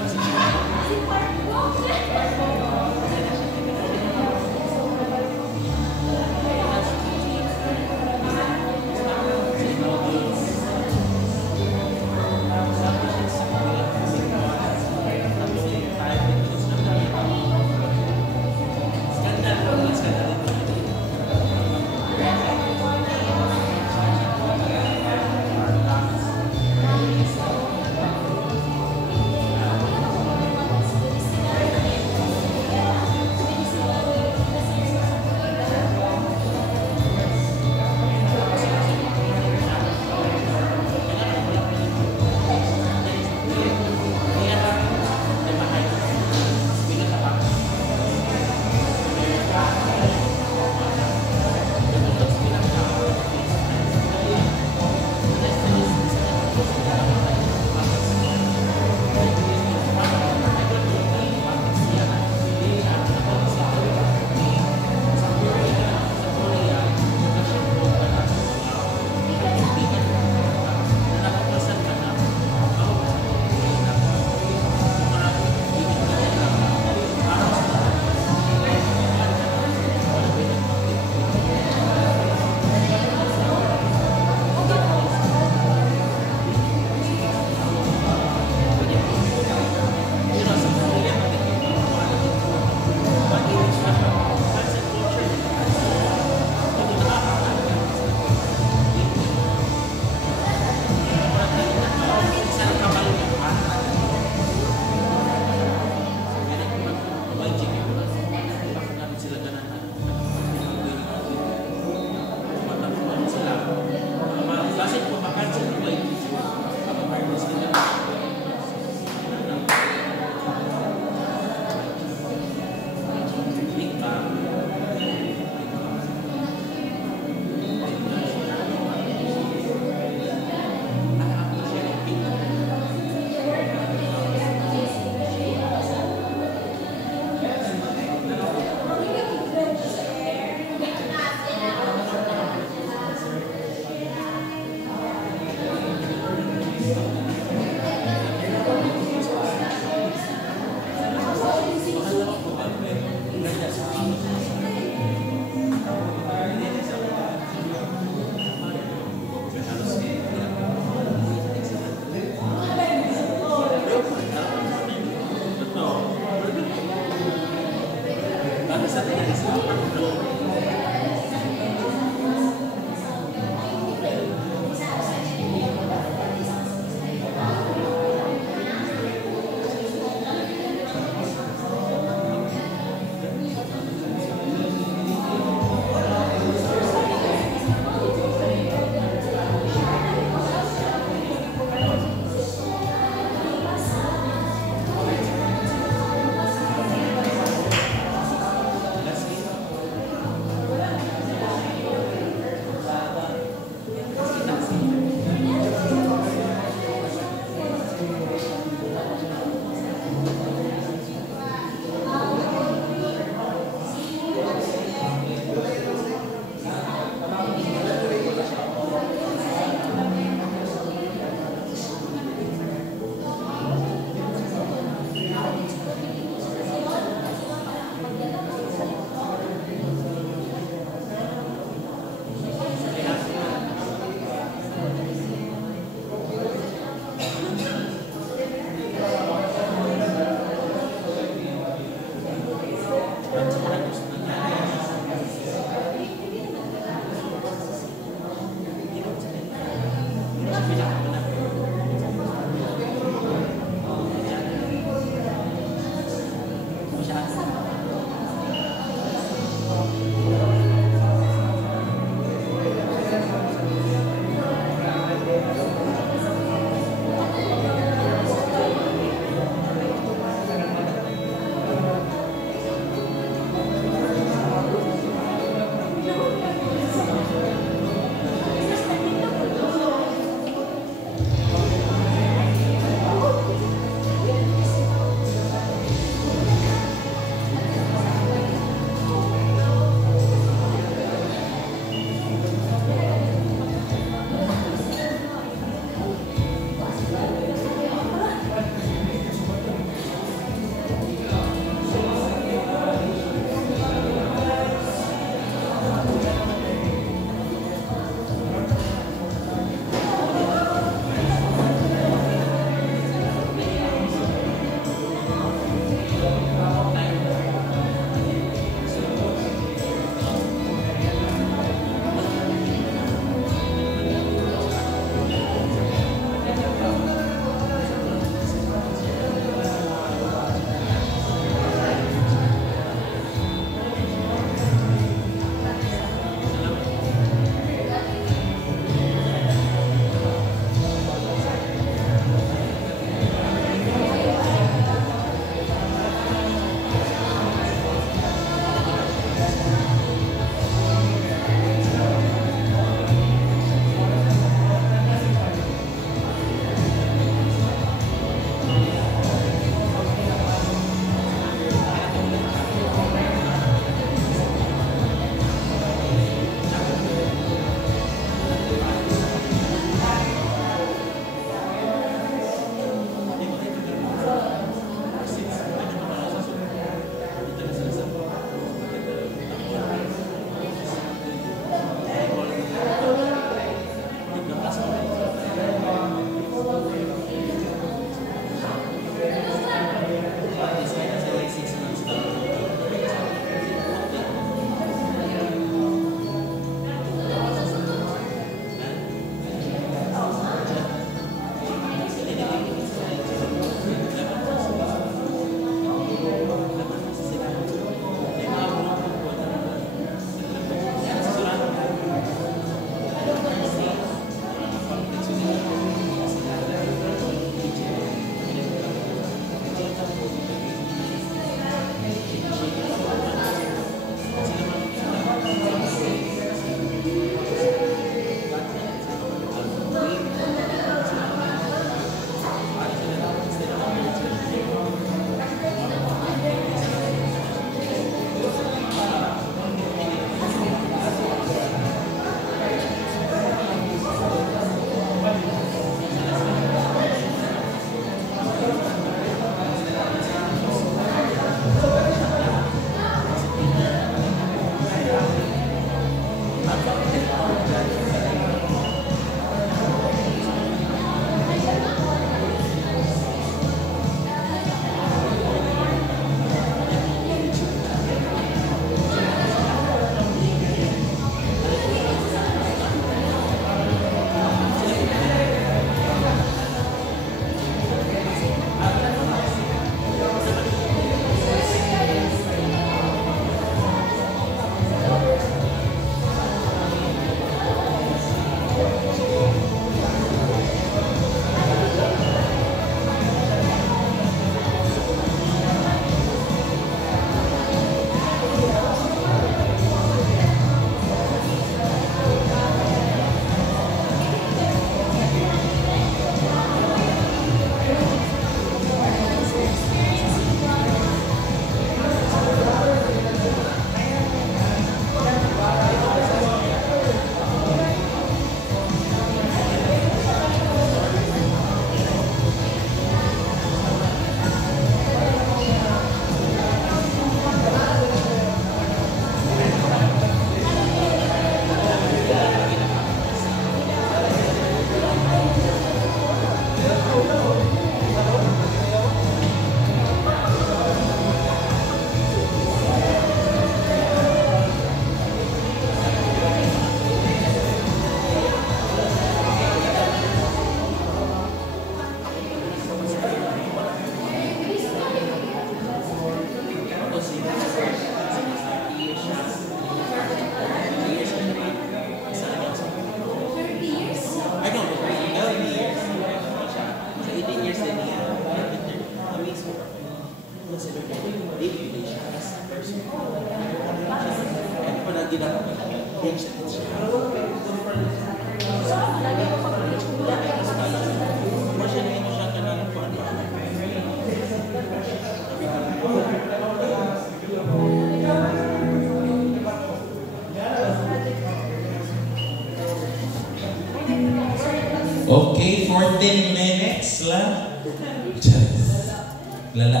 Lala.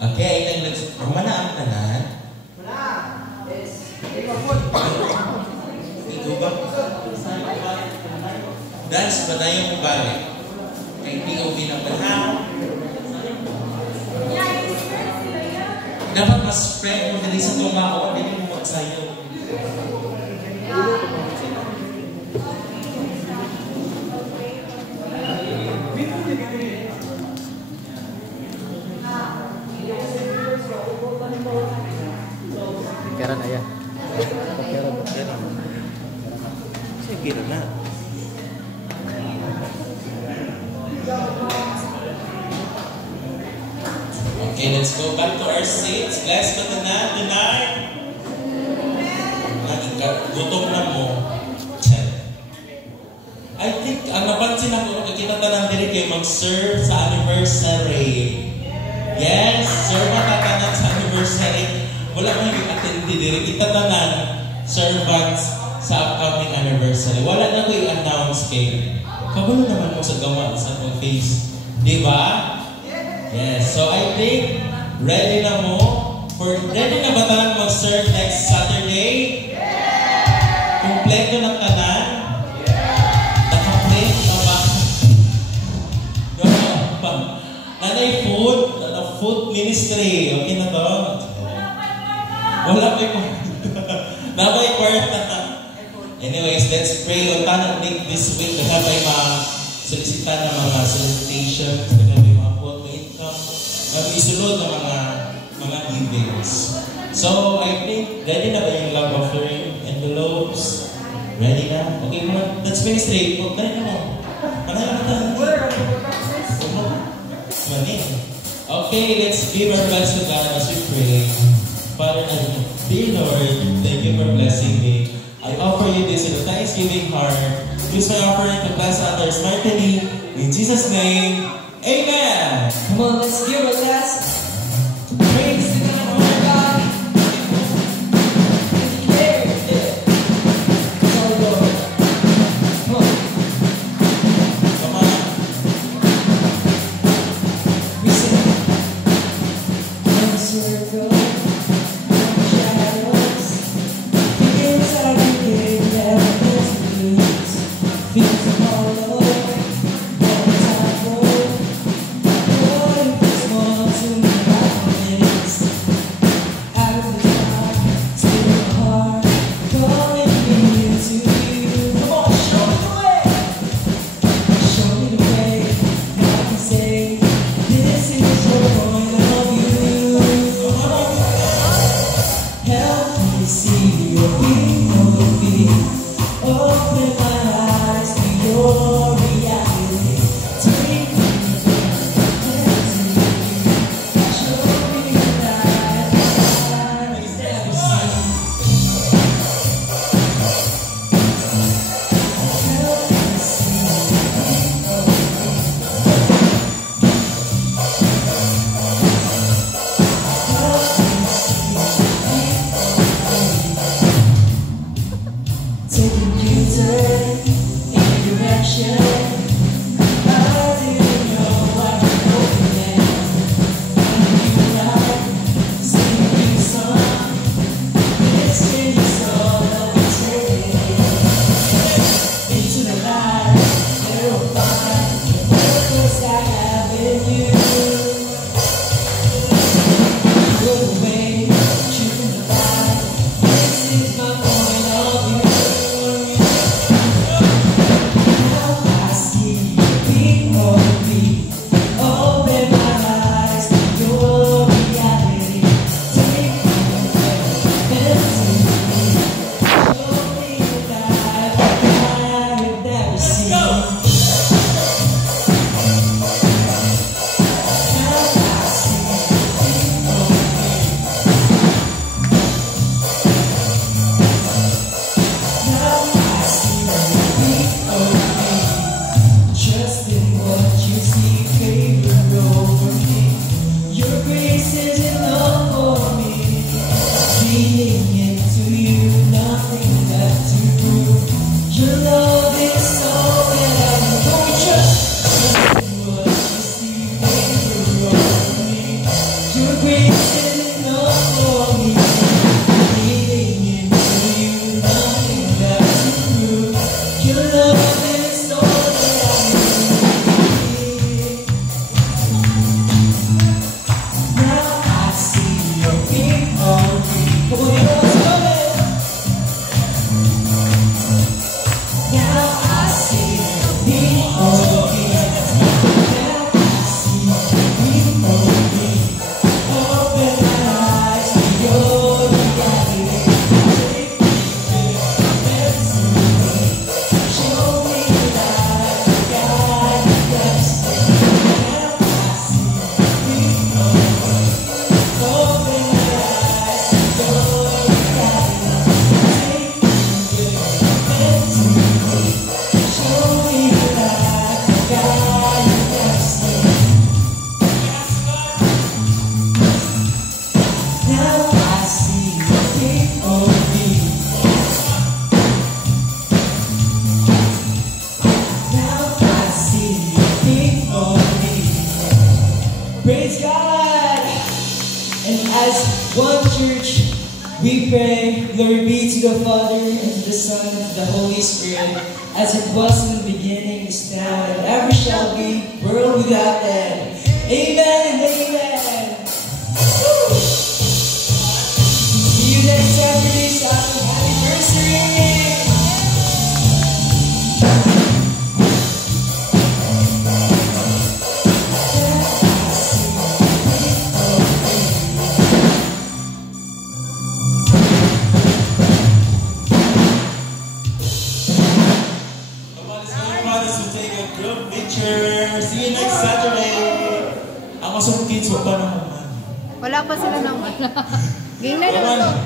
Okay, humana ang tanan. Ikaw ba? Dance ba na yung balik? Kaya hindi ko binabalaw. Dapat mas spread mo dali sa tumao, hindi mo magsayo. Pera na yan. Pera. Sige na. Okay, let's go back to our seats. Bless ka na tonight. Gutom na mo. I think, ang napansin ako, nakikita tanan dili kayo mag-serve sa anniversary. Yes, serve na tanan sa anniversary. Wala kang i-attend dili. Kita tanan servants sa upcoming anniversary. Wala na ko i-announce kayo. Kabulo naman mo sa gawa sa face. Di ba? Yes, so I think ready na mo ready na ba talang mag-serve next Saturday? Kompleto ng tanan? Naka-print na ba? Nanay food ministry. Okay na to? Wala pa yung nabay kwarta. Anyways, let's pray. On tanan this week, have ay ma-solicita na mga solicitations. Isunod ng mga givings. So, I think, ready na ba yung love offering envelopes? Ready na? Okay, let's finish straight. Ready na mo. Okay, let's give our best to God as we pray. Father, dear Lord, thank you for blessing me. I offer you this in a thanksgiving heart. Use my offering to bless others mightily. In Jesus' name, amen. Come on, let's give a last praise to God, our God. Yeah. It's all Lord. Come on. Come on. We sing. One circle, one shadows. Begins our beginning, never ends to lose. Feels hollow. This is your point of view. Praise God! And as one church, we pray, glory be to the Father, and to the Son, and to the Holy Spirit, as it was in the beginning, is now, and ever shall be, world without end. Amen and amen. Woo! See you next Saturday, Happy anniversary! See you next Saturday. Ang masong kids, wala pa naman. Wala pa sila naman. Game na Come naman. on.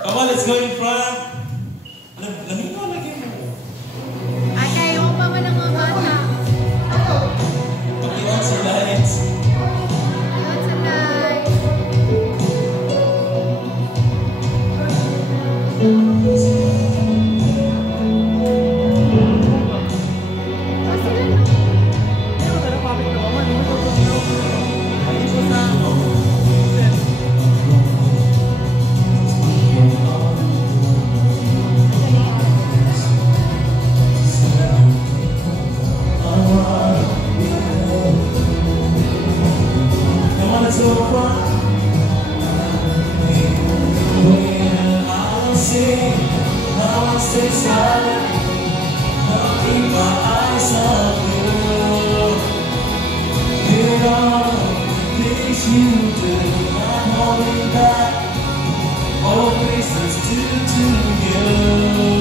Come on, let's go in front. Lamig ko lagi mo. Ay, kaya mo pa man ang mga bata. Pag-iwan sa lights. Ayun sa live. All places to you.